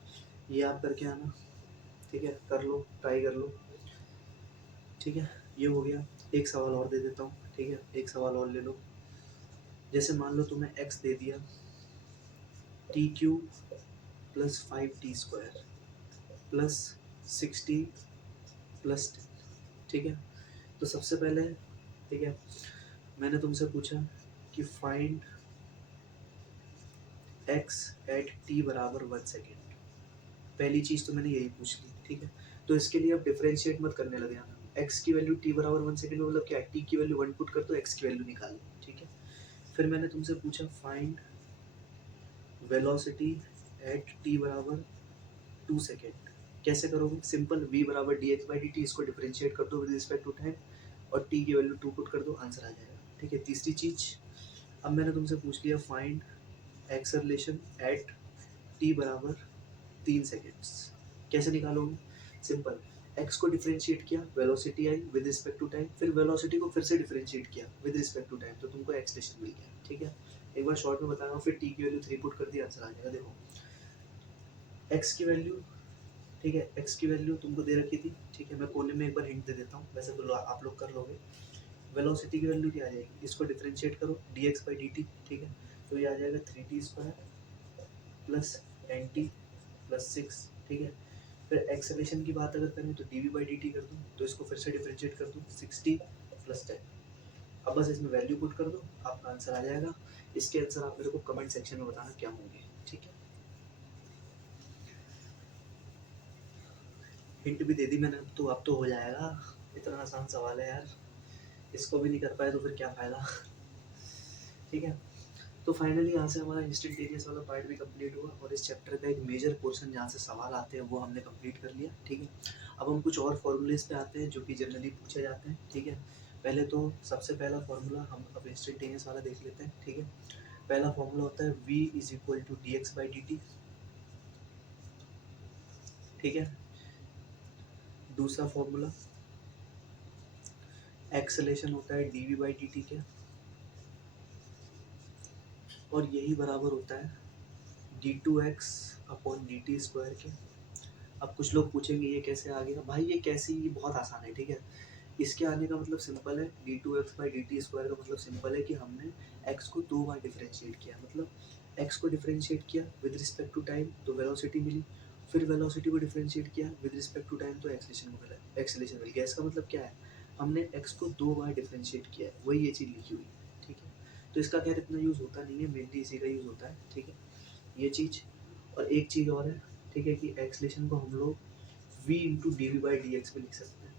ये आप करके आना, ठीक है, कर लो, ट्राई कर लो, ठीक है। ये हो गया। एक सवाल और दे देता हूँ, ठीक है, एक सवाल और ले लो। जैसे मान लो तुम्हें x दे दिया T cube plus 5t square plus 6t plus 10, ठीक है। तो सबसे पहले, ठीक है, मैंने तुमसे पूछा कि फाइंड x एट t बराबर 1 सेकेंड, पहली चीज़ तो मैंने यही पूछ ली, ठीक है। तो इसके लिए अब डिफरेंशिएट मत करने लगे आना। एक्स की वैल्यू टी बराबर 1 सेकंड में मतलब क्या है, टी की वैल्यू 1 पुट कर दो, एक्स की वैल्यू निकाल लो, ठीक है। फिर मैंने तुमसे पूछा फाइंड वेलोसिटी एट टी बराबर 2 सेकेंड। कैसे करोगे, सिंपल v बराबर D X by D T, इसको डिफरेंशिएट कर दो विद रिस्पेक्ट टू टाइम और t की वैल्यू 2 पुट कर दो, आंसर आ जाएगा, ठीक है। तीसरी चीज, अब मैंने तुमसे पूछ लिया फाइंड एक्सेलरेशन एट t बराबर 3 सेकेंड्स। कैसे निकालोगे, सिंपल, x को डिफरेंशिएट किया, वेलोसिटी आई विद रिस्पेक्ट टू टाइम, फिर वेलोसिटी को फिर से डिफरेंशिएट किया विद रिस्पेक्ट टू टाइम, तो तुमको एक्सेलरेशन मिल गया, ठीक है। एक बार शॉर्ट में बता रहा हूँ, फिर t की वैल्यू 3 पुट कर दी, आंसर आ जाएगा। देखो x की वैल्यू, ठीक है, x की वैल्यू तुमको दे रखी थी, ठीक है। मैं कोने में एक बार हिंट दे देता हूँ, वैसे तो आप लोग कर लोगे। वेलोसिटी की वैल्यू क्या आ जाएगी, इसको डिफरेंशिएट करो D X by D T, ठीक है। तो ये आ जाएगा 3t² प्लस nt प्लस 6, ठीक है। फिर एक्सेलरेशन की बात अगर करें तो D we by D T कर दूँ, तो इसको फिर से डिफरेंशिएट कर दूँ 60 प्लस 10। अब बस इसमें वैल्यू पुट कर दो, आपका आंसर आ जाएगा। इसके आंसर आप मेरे को कमेंट सेक्शन में बताना क्या होंगे, ठीक है। हिंट भी दे दी मैंने, अब तो हो जाएगा। इतना आसान सवाल है यार, इसको भी नहीं कर पाए तो फिर क्या फ़ायदा। ठीक है, तो फाइनली यहाँ से हमारा इंस्टेंटेनियस वाला पार्ट भी कंप्लीट हुआ और इस चैप्टर का एक मेजर पोर्शन जहाँ से सवाल आते हैं वो हमने कंप्लीट कर लिया, ठीक है। अब हम कुछ और फॉर्मूलेस पे आते हैं जो कि जनरली पूछे जाते हैं, ठीक है। पहले तो सबसे पहला फॉर्मूला हम अब इंस्टेंटेनियस वाला देख लेते हैं, ठीक है। पहला फॉर्मूला होता है v is equal to D X by D T, ठीक है। दूसरा फॉर्मूला एक्सेलेरेशन होता है D we by D T के, और यही बराबर होता है D two X upon D T square के। अब कुछ लोग पूछेंगे ये कैसे आ गया भाई, ये कैसे, ये बहुत आसान है, ठीक है। इसके आने का मतलब सिंपल है, D two X by D T square का मतलब सिंपल है कि हमने एक्स को 2 बार डिफरेंशिएट किया, मतलब एक्स को डिफरेंशिएट किया विद रिस्पेक्ट टू टाइम तो वेलोसिटी मिली, फिर वेलोसिटी को डिफरेंशिएट किया विद रिस्पेक्ट टू टाइम तो एक्सेलरेशन को मिला, एक्सेलरेशन मिल गया। इसका मतलब क्या है, हमने एक्स को 2 बार डिफरेंशिएट किया है, वही ये चीज़ लिखी हुई है, ठीक है। तो इसका खैर इतना यूज़ होता नहीं है, मेनली इसी का यूज़ होता है, ठीक है, ये चीज़। और एक चीज़ और है, ठीक है, कि एक्सेलरेशन को हम लोग v into D we by D X में लिख सकते हैं,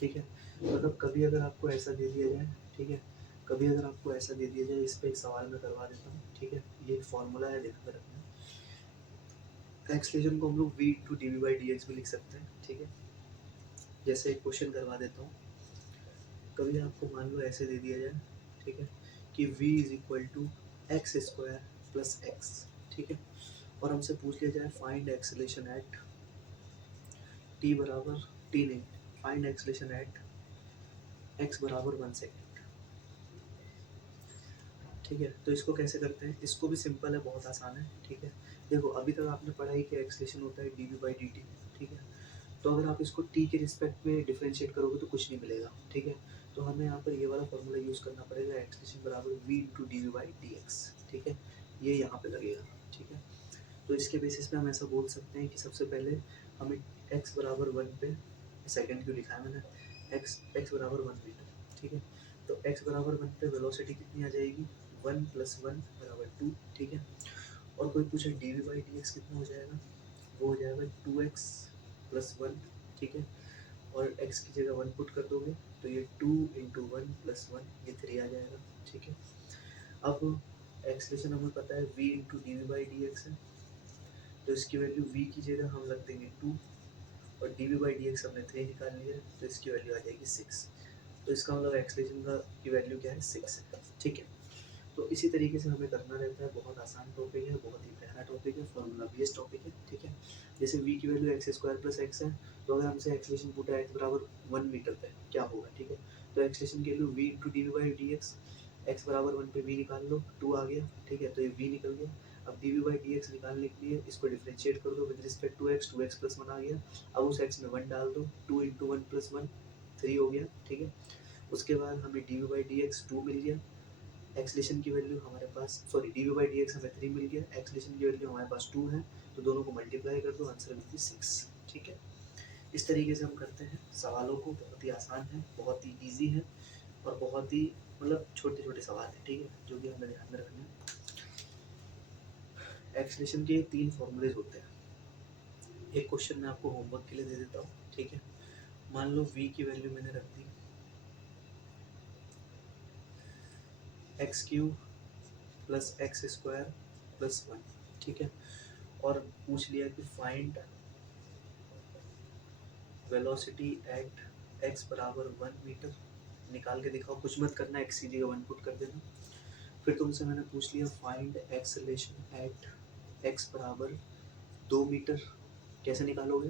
ठीक है। मतलब कभी अगर आपको ऐसा दे दिया जाए, ठीक है, कभी अगर आपको ऐसा दे दिया जाए, इस पर एक सवाल मैं करवा देता हूँ, ठीक है। ये एक फॉर्मूला है, ध्यान में रखना। एक्सेलरेशन को हम लोग v into D we by D X में लिख सकते हैं, ठीक है। जैसे एक क्वेश्चन करवा देता हूँ, कभी आपको मान लो ऐसे दे दिया जाए, ठीक है, कि v is equal to X square plus X, ठीक है। और हमसे पूछ लिया जाए फाइंड एक्सेलरेशन एट टी बराबर, टी नहीं, फाइंड एक्सेलरेशन एट एक्स बराबर 1 सेकेंड, ठीक है। तो इसको कैसे करते हैं, इसको भी सिंपल है, बहुत आसान है, ठीक है। देखो अभी तक आपने पढ़ा ही कि एक्सेलरेशन होता है D we by D T, ठीक है। तो अगर आप इसको टी के रिस्पेक्ट में डिफरेंशिएट करोगे तो कुछ नहीं मिलेगा, ठीक है। तो हमें यहाँ पर ये वाला फॉर्मूला यूज़ करना पड़ेगा, एक्सेलरेशन बराबर V into D we by D X, ठीक है। ये यहाँ पे लगेगा, ठीक है। तो इसके बेसिस पे हम ऐसा बोल सकते हैं कि सबसे पहले हमें एक्स बराबर 1 पे, सेकेंड क्यों लिखा है मैंने, एक्स बराबर 1 मीटर, ठीक है। तो एक्स बराबर 1 पे वेलोसिटी कितनी आ जाएगी, 1 प्लस 1 बराबर 2, ठीक है। और कोई पूछे D we by D X कितना हो जाएगा, वो हो जाएगा 2x प्लस 1, ठीक है। और x की जगह 1 पुट कर दोगे तो ये 2 इंटू 1 प्लस 1, ये 3 आ जाएगा, ठीक है। अब एक्सप्रेशन हमें पता है v into D we by D X है, तो इसकी वैल्यू v की जगह हम रख देंगे 2, और D we by D X हमने 3 निकाल लिया, तो इसकी वैल्यू आ जाएगी 6। तो इसका मतलब एक्सप्रेशन का की वैल्यू क्या है, 6 है, ठीक है। तो इसी तरीके से हमें करना रहता है, बहुत आसान टॉपिक है, बहुत ही प्यारा टॉपिक है, फॉर्मूला बेस्ड टॉपिक है, ठीक है। जैसे v की value x square plus x है, तो अगर हमसे एक्सलेशन पूछा है एक्स बराबर 1 मीटर पे क्या होगा, ठीक है। तो एक्सलेशन की value v into D we by D X, X बराबर 1 पे v निकाल लो, 2 आ गया, ठीक है, तो ये v निकल गया। अब D we by D X निकालने के लिए इसको डिफ्रेंशिएट कर दो with respect to X, 2x plus 1 आ गया। अब उस x में 1 डाल दो, 2 इंटू 1 प्लस 1, 3 हो गया, ठीक है। उसके बाद हमें d we by D x 2 मिल गया, एक्सलेशन की वैल्यू हमारे पास, sorry d we by D x हमें 3 मिल गया, एक्सलेशन की वैल्यू हमारे पास 2 है, तो दोनों को मल्टीप्लाई कर दो, आंसर मिलती 6, ठीक है। इस तरीके से हम करते हैं सवालों को, बहुत ही आसान है, बहुत ही ईजी है, और बहुत ही मतलब छोटे छोटे सवाल हैं, ठीक है, जो कि हमें ध्यान में रखना है। एक्सलेशन के 3 फॉर्मूलेज होते हैं, एक क्वेश्चन मैं आपको होमवर्क के लिए दे देता हूँ, ठीक है। मान लो v की वैल्यू मैंने रख दी x³ प्लस x² प्लस 1, ठीक है। और पूछ लिया कि फाइंड वेलोसिटी एट x बराबर 1 मीटर। निकाल के दिखाओ, कुछ मत करना, x की जगह 1 पुट कर देना। फिर तुमसे मैंने पूछ लिया फाइंड एक्सेलरेशन एट x बराबर 2 मीटर। कैसे निकालोगे?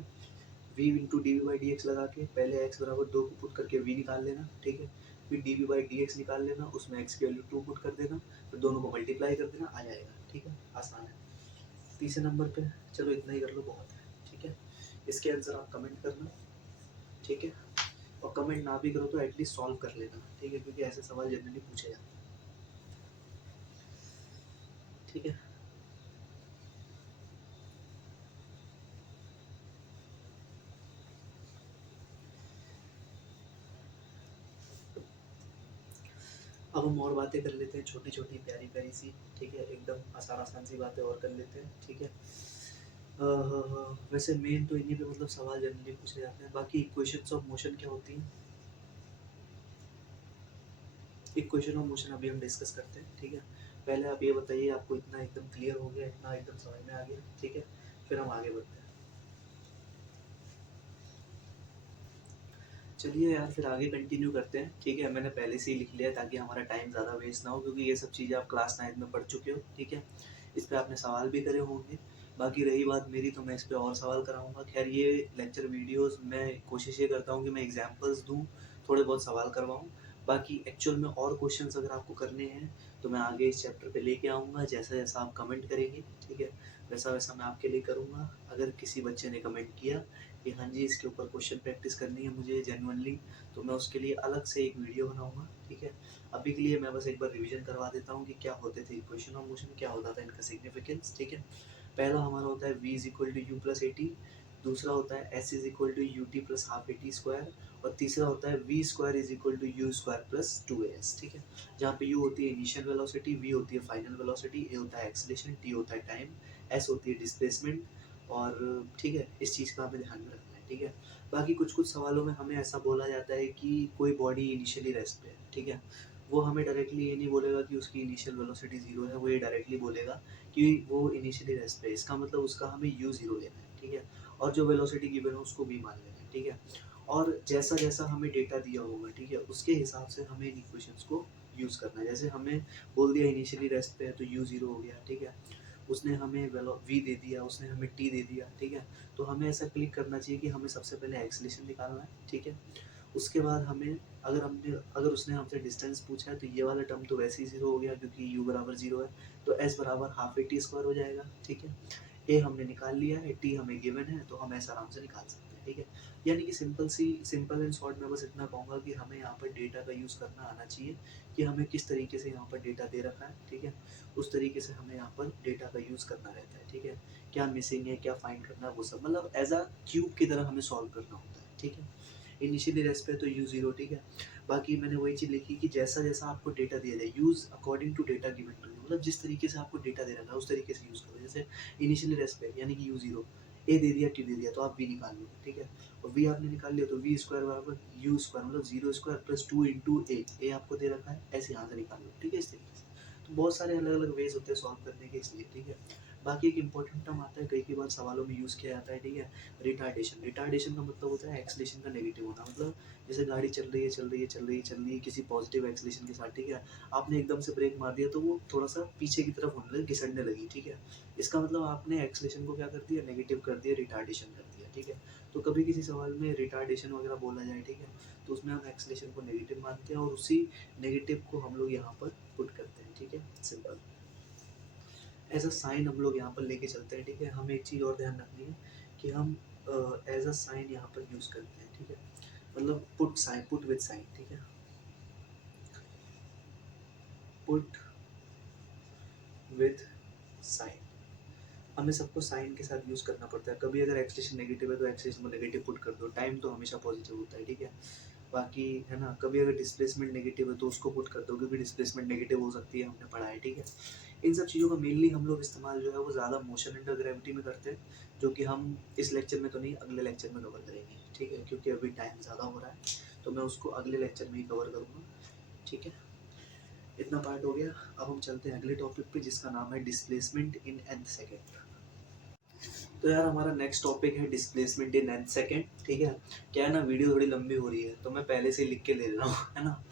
v into D we by D X लगा के पहले x बराबर 2 को पुट करके v निकाल लेना, ठीक है। फिर D we by D X निकाल लेना, उसमें x की वैल्यू 2 पुट कर देना, फिर दोनों को मल्टीप्लाई कर देना, आ जाएगा, ठीक है। आसान है। तीसरे नंबर पे चलो इतना ही कर लो, बहुत है, ठीक है। इसके आंसर आप कमेंट करना, ठीक है। और कमेंट ना भी करो तो एटलीस्ट सॉल्व कर लेना, ठीक है, क्योंकि ऐसे सवाल जनरली पूछे जाते हैं, ठीक है। अब हम और बातें कर लेते हैं, छोटी छोटी प्यारी प्यारी सी, ठीक है। एकदम आसान आसान सी बातें और कर लेते हैं, ठीक है। वैसे मेन तो इन्हीं पे मतलब सवाल जनरली पूछे जाते हैं। बाकी इक्वेशंस ऑफ मोशन क्या होती हैं? इक्वेशन ऑफ मोशन अभी हम डिस्कस करते हैं, ठीक है। पहले आप ये बताइए, आपको इतना एकदम क्लियर हो गया, इतना एकदम समझ में आ गया, ठीक है। फिर हम आगे बढ़ते हैं। चलिए यार, फिर आगे कंटिन्यू करते हैं, ठीक है। मैंने पहले से ही लिख लिया ताकि हमारा टाइम ज़्यादा वेस्ट ना हो, क्योंकि ये सब चीज़ें आप क्लास 9 में पढ़ चुके हो, ठीक है। इस पर आपने सवाल भी करे होंगे। बाकी रही बात मेरी, तो मैं इस पर और सवाल कराऊंगा। खैर ये लेक्चर वीडियोस मैं कोशिश ये करता हूँ कि मैं एग्जांपल्स दूँ, थोड़े बहुत सवाल करवाऊँ। बाकी एक्चुअल में और क्वेश्चंस अगर आपको करने हैं तो मैं आगे इस चैप्टर पे लेके आऊँगा, जैसा जैसा आप कमेंट करेंगे, ठीक है, वैसा वैसा मैं आपके लिए करूँगा। अगर किसी बच्चे ने कमेंट किया कि हाँ जी इसके ऊपर क्वेश्चन प्रैक्टिस करनी है मुझे जेन्युइनली, तो मैं उसके लिए अलग से एक वीडियो बनाऊंगा, ठीक है। अभी के लिए मैं बस एक बार रिवीजन करवा देता हूँ कि क्या होते थे इक्वेशन ऑफ मोशन, क्या होता था इनका सिग्निफिकेंस, ठीक है। पहला हमारा होता है v is equal to you plus A T, दूसरा होता है s is equal to U T plus half A T square, और तीसरा होता है V square is equal to U square plus 2as, ठीक है। जहाँ पे u होती है इनिशियल वेलोसिटी, v होती है फाइनल वेलोसिटी, a होता है एक्सेलरेशन, t होता है टाइम, s होती है डिस्प्लेसमेंट, और ठीक है, इस चीज़ का हमें ध्यान में रखना है, ठीक है। बाकी कुछ कुछ सवालों में हमें ऐसा बोला जाता है कि कोई बॉडी इनिशियली रेस्ट पे है, ठीक है। वो हमें डायरेक्टली ये नहीं बोलेगा कि उसकी इनिशियल वेलोसिटी 0 है, वो ये डायरेक्टली बोलेगा कि वो इनिशियली रेस्ट पे है। इसका मतलब उसका हमें u 0 लेना है, ठीक है। और जो वेलोसिटी गिवन है उसको v मान लेना है, ठीक है। और जैसा जैसा हमें डेटा दिया होगा, ठीक है, उसके हिसाब से हमें इन इक्वेशंस को यूज़ करना है। जैसे हमें बोल दिया इनिशियली रेस्ट पे है तो u 0 हो गया, ठीक है। उसने हमें v दे दिया, उसने हमें t दे दिया, ठीक है। तो हमें ऐसा क्लिक करना चाहिए कि हमें सबसे पहले एक्सेलरेशन निकालना है, ठीक है। उसके बाद हमें अगर उसने हमसे डिस्टेंस पूछा है तो ये वाला टर्म तो वैसे ही 0 हो गया क्योंकि u बराबर 0 है, तो s बराबर हाफ ए टी स्क्वायर हो जाएगा, ठीक है। a हमने निकाल लिया है, t हमें गिवन है, तो हम ऐसा आराम से निकाल सकते हैं, ठीक है। यानी कि सिंपल एंड शॉर्ट में बस इतना कहूँगा कि हमें यहाँ पर डेटा का यूज़ करना आना चाहिए कि हमें किस तरीके से यहाँ पर डेटा दे रखा है, ठीक है। उस तरीके से हमें यहाँ पर डेटा का यूज़ करना रहता है, ठीक है। क्या मिसिंग है, क्या फाइंड करना है, वो सब मतलब एज अ क्यूब की तरह हमें सॉल्व करना होता है, ठीक है। इनिशियली रेस्ट पे तो u 0, ठीक है। बाकी मैंने वही चीज़ लिखी कि जैसा जैसा आपको डेटा दिया जाए, use according to data given to you, मतलब जिस तरीके से आपको डेटा दे रखा है उस तरीके से यूज़ करो। जैसे इनिशियली रेस्ट पे यानी कि u 0, a दे दिया, t दे दिया, तो आप v निकाल लो, ठीक है। और v आपने निकाल लिया तो v स्क्वायर बराबर u स्क्वायर मतलब 0 स्क्वायर प्लस 2 इंटू a आपको दे रखा है, ऐसे यहाँ से निकाल लो, ठीक है, इस तरीके से। तो बहुत सारे अलग अलग वेज होते हैं सॉल्व करने के, इसलिए, ठीक है। बाकी एक इंपॉर्टेंट टर्म आता है, कई बार सवालों में यूज़ किया जाता है, ठीक है, रिटार्डेशन। रिटार्डेशन का मतलब होता है एक्सलेशन का नेगेटिव होना, मतलब जैसे गाड़ी चल रही है चल रही है चल रही है चल रही है किसी पॉजिटिव एक्सलेशन के साथ, ठीक है। आपने एकदम से ब्रेक मार दिया तो वो थोड़ा सा पीछे की तरफ होने लगी, घिसटने लगी, ठीक है। इसका मतलब आपने एक्सलेशन को क्या कर दिया, नेगेटिव कर दिया, रिटार्डेशन कर दिया, ठीक है। तो कभी किसी सवाल में रिटार्डेशन वगैरह बोला जाए, ठीक है, तो उसमें हम एक्सलेशन को नेगेटिव मानते हैं और उसी नेगेटिव को हम लोग यहाँ पर पुट करते हैं, ठीक है, सिंपल। एज अ साइन हम लोग यहाँ पर लेके चलते हैं, ठीक है। हमें एक चीज़ और ध्यान रखनी है कि हम एज अ साइन यहाँ पर यूज़ करते हैं, ठीक है। मतलब put sign, put with sign, ठीक है, पुट विद साइन। हमें सबको साइन के साथ यूज़ करना पड़ता है। कभी अगर एक्सप्रेशन नेगेटिव है तो एक्सप्रेशन को नेगेटिव पुट कर दो, टाइम तो हमेशा पॉजिटिव होता है, ठीक है। बाकी है ना, कभी अगर डिस्प्लेसमेंट नेगेटिव है तो उसको पुट कर दो, क्योंकि डिस्प्लेसमेंट नेगेटिव हो सकती है, हमने पढ़ा है, ठीक है। इन सब चीज़ों का मेनली हम लोग इस्तेमाल जो है वो ज़्यादा मोशन अंडर ग्रेविटी में करते हैं, जो कि हम इस लेक्चर में तो नहीं, अगले लेक्चर में कवर करेंगे, ठीक है, क्योंकि अभी टाइम ज़्यादा हो रहा है, तो मैं उसको अगले लेक्चर में ही कवर करूँगा, ठीक है। इतना पार्ट हो गया। अब हम चलते हैं अगले टॉपिक पे, जिसका नाम है डिस्प्लेसमेंट इन nth सेकेंड। तो यार हमारा नेक्स्ट टॉपिक है डिस्प्लेसमेंट इन nth सेकेंड, ठीक है। क्या है ना, वीडियो थोड़ी लंबी हो रही है तो मैं पहले से ही लिख के ले रहा हूँ, है ना,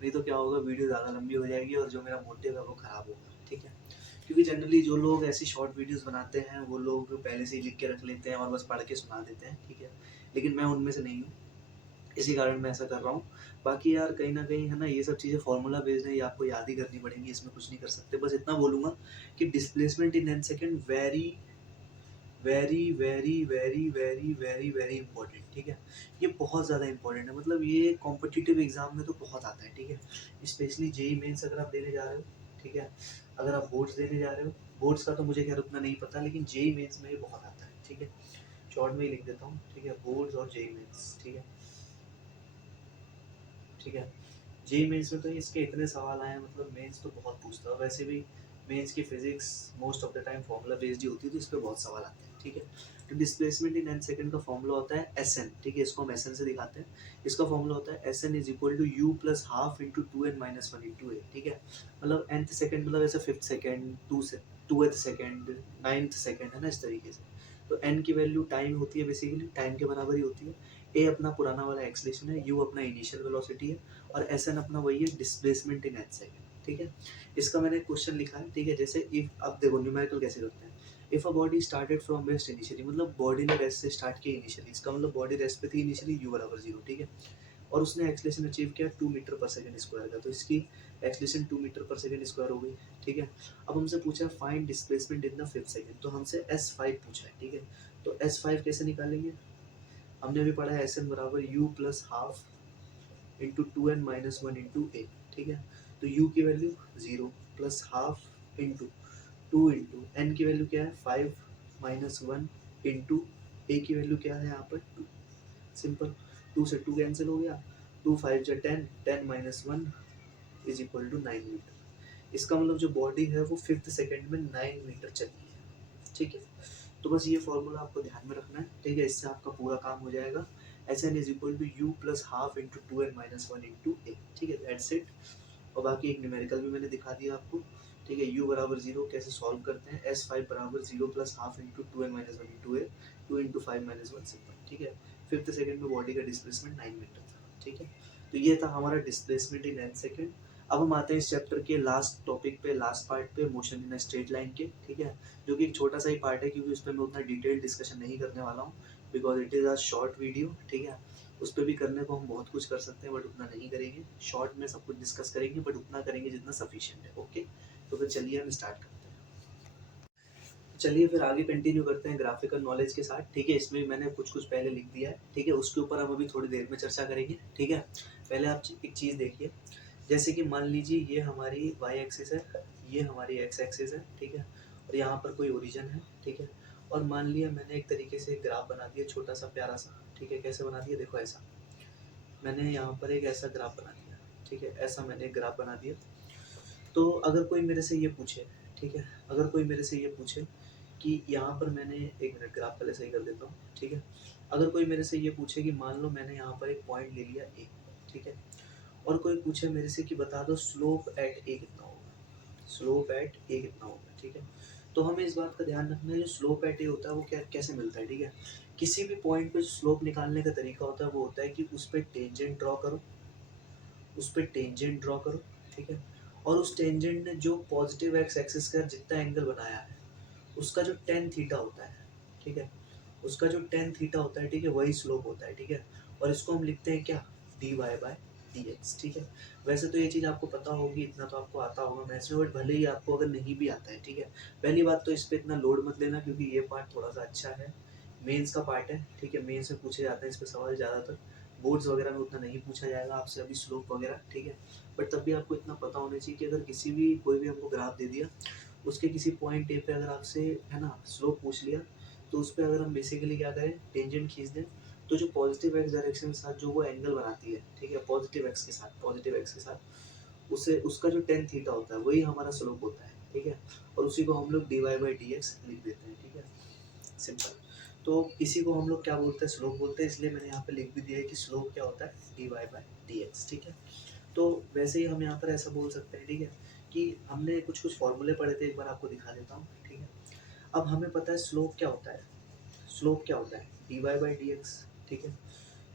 नहीं तो क्या होगा, वीडियो ज़्यादा लंबी हो जाएगी और जो मेरा मोटिव है वो ख़राब होगा, ठीक है। क्योंकि जनरली जो लोग ऐसी शॉर्ट वीडियोस बनाते हैं वो लोग पहले से ही लिख के रख लेते हैं और बस पढ़ के सुना देते हैं, ठीक है। लेकिन मैं उनमें से नहीं हूँ, इसी कारण मैं ऐसा कर रहा हूँ। बाकी यार कहीं ना कहीं है ना, ये सब चीज़ें फार्मूला बेस्ड है, ये आपको याद ही करनी पड़ेंगी, इसमें कुछ नहीं कर सकते। बस इतना बोलूँगा कि displacement in an second very very very very very very very important, ठीक है। ये बहुत ज़्यादा इंपॉर्टेंट है, मतलब ये कॉम्पिटिटिव एग्जाम में तो बहुत आता है, ठीक है। स्पेशली जेई मेंस अगर आप देने जा रहे हो, ठीक है, अगर आप बोर्ड्स देने जा रहे हो, बोर्ड्स का तो मुझे खैर उतना नहीं पता, लेकिन जेई मेंस में ये बहुत आता है, ठीक है। शॉर्ट में ही लिख देता हूँ, ठीक है, बोर्ड्स और जेई मेंस, ठीक है, ठीक है। जेई मेंस में तो इसके इतने सवाल आए हैं, मतलब मेंस तो बहुत पूछता है, वैसे भी मेंस की physics most of the time formula based ही होती है, तो इस पर बहुत सवाल आते हैं, ठीक है। तो डिस्प्लेसमेंट इन एन सेकंड का फॉर्मूला होता है एस एन, ठीक है, इसको हम एस एन से दिखाते हैं। इसका फॉर्मूला होता है s n is equal to you plus half into two n minus one into a, ठीक है। मतलब nth सेकंड मतलब ऐसे fifth second, tooth second, ninth second, है ना, इस तरीके से। तो एन की वैल्यू टाइम होती है, बेसिकली टाइम के बराबर ही होती है। ए अपना पुराना वाला एक्सलेशन है, यू अपना इनिशियल वेलोसिटी है, और एस एन अपना वही है डिस्प्लेसमेंट इन एच सेकेंड, ठीक है। इसका मैंने क्वेश्चन लिखा है, ठीक है, जैसे इफ, अब देखो न्यूमेरिकल कैसे करते हैं। If a body started from rest initially, मतलब बॉडी ने रेस्ट से स्टार्ट किया इनिशियली, इसका मतलब बॉडी रेस्ट पे थी इनिशियली, यू बराबर 0, ठीक है। और उसने एक्सलेशन अचीव किया 2 मीटर पर सेकंड स्क्वायर का, तो इसकी एक्सलेशन 2 मीटर पर सेकंड स्क्वायर हो गई, ठीक है। अब हमसे पूछा है find displacement in the fifth second, तो हमसे S5 पूछा है, ठीक है। तो S5 कैसे निकालेंगे, हमने अभी पढ़ा है एस एन बराबर u plus half into two n minus one into a, ठीक है। तो u की value 0 plus half into two into n की वैल्यू क्या है 5 माइनस वन इंटू ए की वैल्यू क्या है यहाँ पर 2, सिंपल। 2 से 2 कैंसिल हो गया, 2 5 जा 10, 10 minus one is equal to 9 metre. इसका मतलब जो बॉडी है वो फिफ्थ सेकेंड में 9 मीटर चली है, ठीक है। तो बस ये फॉर्मूला आपको ध्यान में रखना है, ठीक है, इससे आपका पूरा काम हो जाएगा। S n is equal to you plus half into two n minus one into a, ठीक है, दैट्स इट। और बाकी एक न्यूमेरिकल भी मैंने दिखा दिया आपको, ठीक है। यू बराबर 0 कैसे सॉल्व करते हैं, S5 बराबर 0 plus half into two n minus one into a, 2 into five minus one, simple, ठीक है। फिफ्थ सेकेंड में बॉडी का डिस्प्लेसमेंट 9 मीटर था, ठीक है। तो ये था हमारा डिस्प्लेसमेंट इन एन सेकेंड। अब हम आते हैं इस चैप्टर के लास्ट टॉपिक पे, लास्ट पार्ट पे, मोशन इन स्ट्रेट लाइन के, ठीक है, जो कि एक छोटा सा ही पार्ट है, क्योंकि उस पर मैं उतना डिटेल डिस्कशन नहीं करने वाला हूँ, because it is a short video, ठीक है। उस पर भी करने को हम बहुत कुछ कर सकते हैं, बट उतना नहीं करेंगे। शॉर्ट में सब कुछ डिस्कस करेंगे, बट उतना करेंगे जितना सफिशिएंट है, ओके। तो फिर चलिए हम स्टार्ट करते हैं। चलिए फिर आगे कंटिन्यू करते हैं ग्राफिकल नॉलेज के साथ, ठीक है। इसमें मैंने कुछ कुछ पहले लिख दिया है, ठीक है, उसके ऊपर हम अभी थोड़ी देर में चर्चा करेंगे, ठीक है। पहले आप एक चीज़ देखिए, जैसे कि मान लीजिए ये हमारी वाई एक्सिस है, ये हमारी एक्स एक्सिस है, ठीक है, और यहाँ पर कोई ओरिजिन है, ठीक है। और मान लिया मैंने एक तरीके से एक ग्राफ बना दिया, छोटा सा प्यारा सा, ठीक है। कैसे बना दिया, देखो ऐसा मैंने यहाँ पर एक ऐसा ग्राफ बना दिया, ठीक है, ऐसा मैंने एक ग्राफ बना दिया। तो अगर कोई मेरे से ये पूछे, ठीक है, अगर कोई मेरे से ये पूछे कि यहाँ पर मैंने, एक मिनट ग्राफ पहले सही कर देता हूँ, ठीक है। अगर कोई मेरे से ये पूछे कि मान लो मैंने यहाँ पर एक पॉइंट ले लिया ए, ठीक है, और कोई पूछे मेरे से कि बता दो स्लोप एट ए कितना होगा, स्लोप एट ए कितना होगा, ठीक है। तो हमें इस बात का ध्यान रखना है, जो स्लोप एट ए होता है वो क्या कैसे मिलता है, ठीक है। किसी भी पॉइंट पे स्लोप निकालने का तरीका होता है, वो होता है कि उस पर टेंजेंट ड्रॉ करो, उस पर टेंजेंट ड्रॉ करो, ठीक है। और उस टेंजेंट ने जो पॉजिटिव एक्स एक्सिस का जितना एंगल बनाया है, उसका जो टेन थीटा होता है, ठीक है, उसका जो टेन थीटा होता है, ठीक है, वही स्लोप होता है, ठीक है। और इसको हम लिखते हैं क्या, D Y by D X, ठीक है। वैसे तो ये चीज़ आपको पता होगी, इतना तो आपको आता होगा मैथ्स में, बट भले ही आपको अगर नहीं भी आता है, ठीक है। पहली बात तो इस पर इतना लोड मत लेना, क्योंकि ये पार्ट थोड़ा सा अच्छा है, मेंस का पार्ट है, ठीक है। मेंस में पूछे जाते हैं इस पर सवाल ज़्यादातर, बोर्ड्स वगैरह में उतना नहीं पूछा जाएगा आपसे अभी स्लोप वगैरह, ठीक है। बट तब भी आपको इतना पता होना चाहिए कि अगर किसी भी, कोई भी हमको ग्राफ दे दिया, उसके किसी पॉइंट ए पे अगर आपसे, है ना, स्लोप पूछ लिया, तो उस पर अगर हम बेसिकली क्या करें, टेंजेंट खींच दें, तो जो पॉजिटिव एक्स डायरेक्शन के साथ जो वो एंगल बनाती है, ठीक है, पॉजिटिव एक्स के साथ, पॉजिटिव एक्स के साथ, उससे उसका जो टेन थीटा होता है वही हमारा स्लोप होता है, ठीक है, और उसी को हम लोग dy बाई डी एक्स लिख देते हैं, ठीक है, सिंपल। तो इसी को हम लोग क्या बोलते हैं, स्लोप बोलते हैं, इसलिए मैंने यहाँ पे लिख भी दिया है कि स्लोप क्या होता है, dy बाई डी एक्स, ठीक है। तो वैसे ही हम यहाँ पर ऐसा बोल सकते हैं, ठीक है, कि हमने कुछ कुछ फॉर्मूले पढ़े थे, एक बार आपको दिखा देता हूँ, ठीक है। अब हमें पता है स्लोप क्या होता है, स्लोप क्या होता है, dy बाई डी एक्स, ठीक है।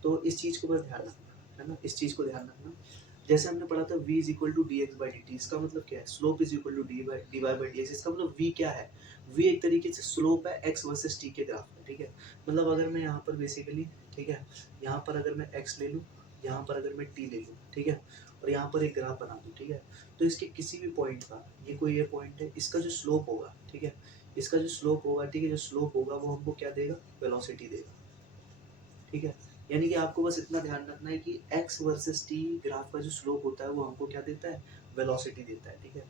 तो इस चीज़ को बस ध्यान रखना, है ना, इस चीज़ को ध्यान रखना। जैसे हमने पढ़ा था v is equal to D X by D T, इसका मतलब क्या है, slope is equal to D Y by D X, इसका मतलब v क्या है, v एक तरीके से स्लोप है x वर्सेस t के ग्राफ में, ठीक है। मतलब अगर मैं यहाँ पर बेसिकली, ठीक है, यहाँ पर अगर मैं x ले लूँ, यहाँ पर अगर मैं t ले लूँ, ठीक है, और यहाँ पर एक ग्राफ बना दूँ, ठीक है, तो इसके किसी भी पॉइंट का, ये कोई ये पॉइंट है, इसका जो स्लोप होगा, ठीक है, इसका जो स्लोप होगा, ठीक है, जो स्लोप होगा वो हमको क्या देगा, वेलोसिटी देगा, ठीक है। यानी कि आपको बस इतना ध्यान रखना है कि x वर्सेस t ग्राफ का जो स्लोप होता है वो हमको क्या देता है, वेलोसिटी देता है, ठीक है।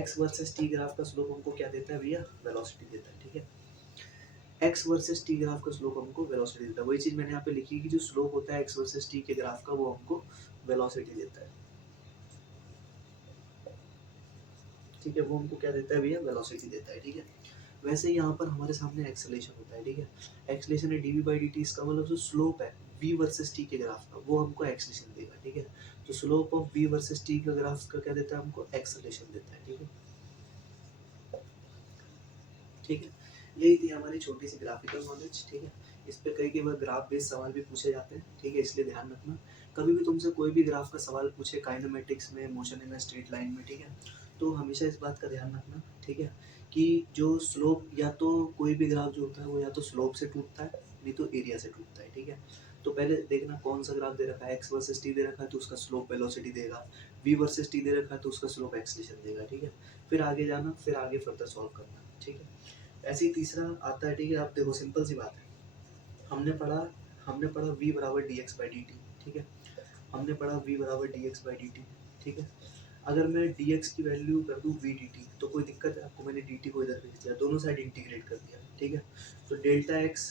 x वर्सेस t ग्राफ का स्लोप हमको क्या देता है भैया, वेलोसिटी देता है, ठीक है। x वर्सेस t ग्राफ का स्लोप हमको वेलोसिटी देता है, वही चीज मैंने यहाँ पे लिखी है कि जो स्लोप होता है x वर्सेस t के ग्राफ का वो हमको वेलोसिटी देता है, ठीक है, वो हमको क्या देता है भैया, वेलोसिटी देता है, ठीक है। वैसे ही यहाँ पर हमारे सामने एक्सेलेरेशन होता है, ठीक है, एक्सेलेरेशन है dv बाई डी टी, इसका मतलब जो स्लोप है v वर्सेस t के ग्राफ का वो हमको एक्सेलेरेशन देगा, ठीक है। तो slope of v versus t का ग्राफ का क्या देता है, हमको एक्सेलेरेशन देता है, ठीक है, ठीक है। यही थी हमारी छोटी सी ग्राफिकल नॉलेज, ठीक है। इस पे कई बार ग्राफ बेस्ड सवाल भी पूछे जाते हैं, ठीक है, इसलिए ध्यान रखना। कभी भी तुमसे कोई भी ग्राफ का सवाल पूछे काइनेमेटिक्स में, मोशन इन स्ट्रेट लाइन में, ठीक है, तो हमेशा इस बात का ध्यान रखना, ठीक है, कि जो स्लोप, या तो कोई भी ग्राफ जो होता है वो या तो स्लोप से टूटता है, नहीं तो एरिया से टूटता है, ठीक है। तो पहले देखना कौन सा ग्राफ दे रखा है, एक्स वर्सेस टी दे रखा है तो उसका स्लोप वेलोसिटी देगा, वी वर्सेस टी दे रखा है तो उसका स्लोप एक्सेलेरेशन देगा, ठीक है। फिर आगे जाना, फिर आगे फर्दर सॉल्व करना, ठीक है। ऐसे ही तीसरा आता है, ठीक है, आप देखो सिंपल सी बात है, हमने पढ़ा हमने पढ़ा v बराबर D X by D T, ठीक है, हमने पढ़ा v बराबर D X by D T, ठीक है। अगर मैं dx की वैल्यू कर दूँ v dt तो कोई दिक्कत है आपको, मैंने dt को इधर भेज दिया, दोनों साइड इंटीग्रेट कर दिया, ठीक है, तो डेल्टा x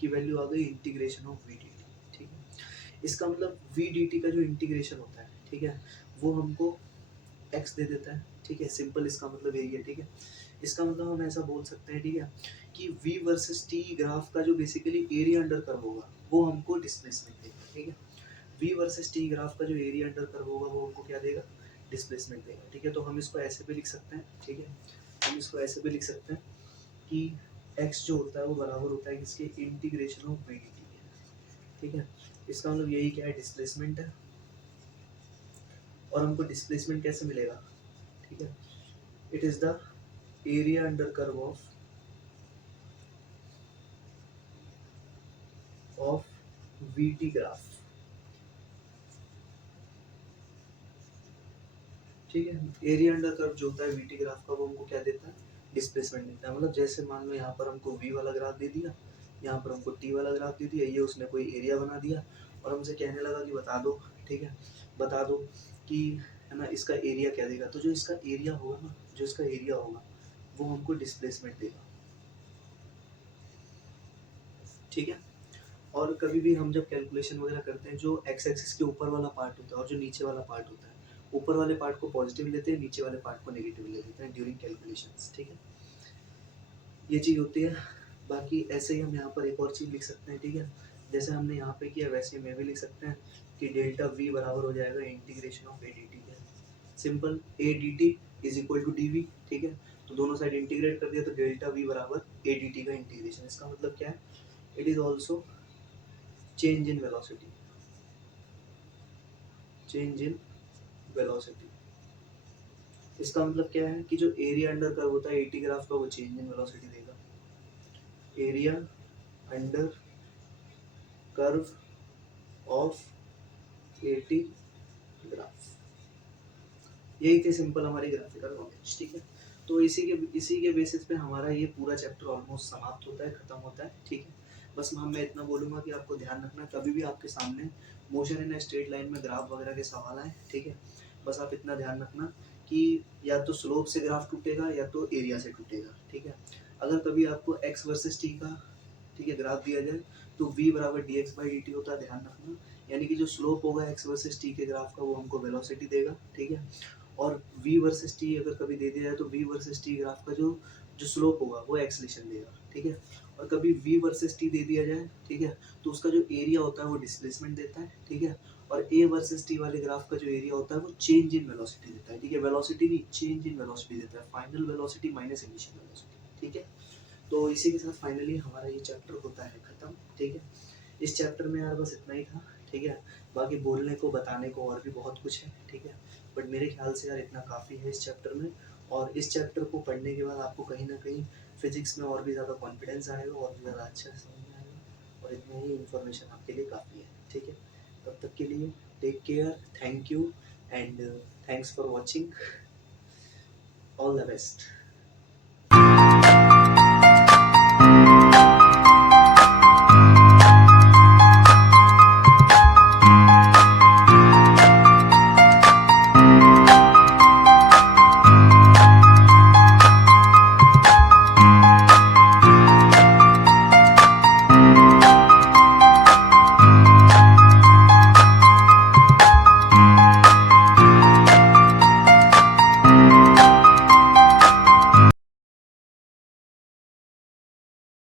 की वैल्यू आ गई इंटीग्रेशन ऑफ v dt, ठीक है। इसका मतलब v dt का जो इंटीग्रेशन होता है, ठीक है, वो हमको x दे देता है, ठीक है, सिंपल इसका मतलब यही है, ठीक है। इसका मतलब हम ऐसा बोल सकते हैं, ठीक है, कि v वर्सेस t ग्राफ का जो बेसिकली एरिया अंडर कर्व होगा वो हमको डिस्प्लेसमेंट देगा, ठीक है। v वर्सेस t ग्राफ का जो एरिया अंडर कर्व होगा वो हमको क्या देगा, डिस्प्लेसमेंट देगा, ठीक है। तो हम इसको ऐसे भी लिख सकते हैं, ठीक है, हम इसको ऐसे भी लिख सकते हैं कि x जो होता है वो बराबर होता है किसके, इंटीग्रेशन ऑफ v dt के, ठीक है। इसका मतलब यही क्या है, डिस्प्लेसमेंट है, और हमको डिस्प्लेसमेंट कैसे मिलेगा, ठीक है, it is the area under curve of VT graph, ठीक है। एरिया अंडर कर्व जो होता है VT ग्राफ का वो हमको क्या देता है, डिस्प्लेसमेंट देता है। मतलब जैसे मान लो यहाँ पर हमको V वाला ग्राफ दे दिया, यहाँ पर हमको T वाला ग्राफ दे दिया, ये उसने कोई एरिया बना दिया और हमसे कहने लगा कि बता दो, ठीक है, बता दो कि, है ना, इसका एरिया क्या देगा। तो जो इसका एरिया होगा ना, जो इसका एरिया होगा वो हमको डिस्प्लेसमेंट देगा, ठीक है। और कभी भी हम जब कैलकुलेशन वगैरह करते हैं, जो एक्स एक्सिस के ऊपर वाला पार्ट होता है और जो नीचे वाला पार्ट होता है, ऊपर वाले पार्ट को पॉजिटिव लेते हैं, नीचे वाले पार्ट को नेगेटिव ले लेते हैं ड्यूरिंग कैलकुलेशंस, ठीक है, ये चीज़ होती है। बाकी ऐसे ही हम यहाँ पर एक और चीज़ लिख सकते हैं, ठीक है, जैसे हमने यहाँ पे किया वैसे ही मैं भी लिख सकते हैं कि डेल्टा वी बराबर हो जाएगा integration of a d t है, simple, a d t is equal to d v, ठीक है। तो दोनों साइड इंटीग्रेट कर दिया तो डेल्टा वी बराबर ए डी टी का इंटीग्रेशन, इसका मतलब क्या है, it is also change in velocity, change in velocity. इसका मतलब क्या है कि जो एरिया अंडर कर्व होता है एटी ग्राफ का वो चेंज इन वेलोसिटी देगा, area under curve of eighty graph. यही थे सिंपल हमारी ग्राफिकल नॉलेज, ठीक है। तो इसी के बेसिस पे हमारा ये पूरा चैप्टर ऑलमोस्ट समाप्त होता है, खत्म होता है, ठीक है। बस मैं इतना बोलूँगा कि आपको ध्यान रखना, कभी भी आपके सामने मोशन इन स्ट्रेट लाइन में ग्राफ वगैरह के सवाल आए, ठीक है, बस आप इतना ध्यान रखना कि या तो स्लोप से ग्राफ टूटेगा या तो एरिया से टूटेगा, ठीक है। अगर कभी आपको एक्स वर्सेस टी का, ठीक है, ग्राफ दिया जाए तो v बराबर D X by D T होता है, ध्यान रखना। यानी कि जो स्लोप होगा एक्स वर्सेस टी के ग्राफ का वो हमको वेलोसिटी देगा, ठीक है, और v वर्सेस t अगर कभी दे दिया जाए तो v वर्सेस t ग्राफ का जो जो स्लोप होगा वो एक्सलेशन देगा, ठीक है। और कभी v वर्सेस t दे दिया जाए, ठीक है, तो उसका जो एरिया होता है वो डिस्प्लेसमेंट देता है, ठीक है। और a वर्सेस t वाले ग्राफ का जो एरिया होता है वो चेंज इन वेलोसिटी देता है, ठीक है। वेलोसिटी नहीं, चेंज इन वेलोसिटी देता है, final velocity minus initial velocity, ठीक है। तो इसी के साथ फाइनली हमारा ये चैप्टर होता है खत्म, ठीक है। इस चैप्टर में यार बस इतना ही था, ठीक है। बाकी बोलने को बताने को और भी बहुत कुछ है, ठीक है, बट मेरे ख्याल से यार इतना काफ़ी है इस चैप्टर में। और इस चैप्टर को पढ़ने के बाद आपको कहीं ना कहीं फिजिक्स में और भी ज़्यादा कॉन्फिडेंस आएगा और भी ज़्यादा अच्छा समझ में आएगा, और इतना ही इन्फॉर्मेशन आपके लिए काफ़ी है, ठीक है। तब तक के लिए take care, thank you and thanks for watching, all the best.